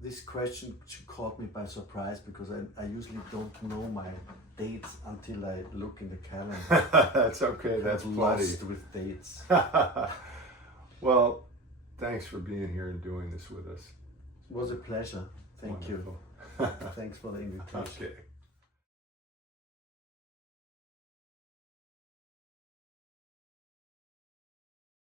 this question caught me by surprise, because I usually don't know my dates until I look in the calendar. That's okay, that's plenty. Lost with dates. Well, thanks for being here and doing this with us. It was a pleasure. Thank Wonderful. you. Thanks for the invitation. Okay.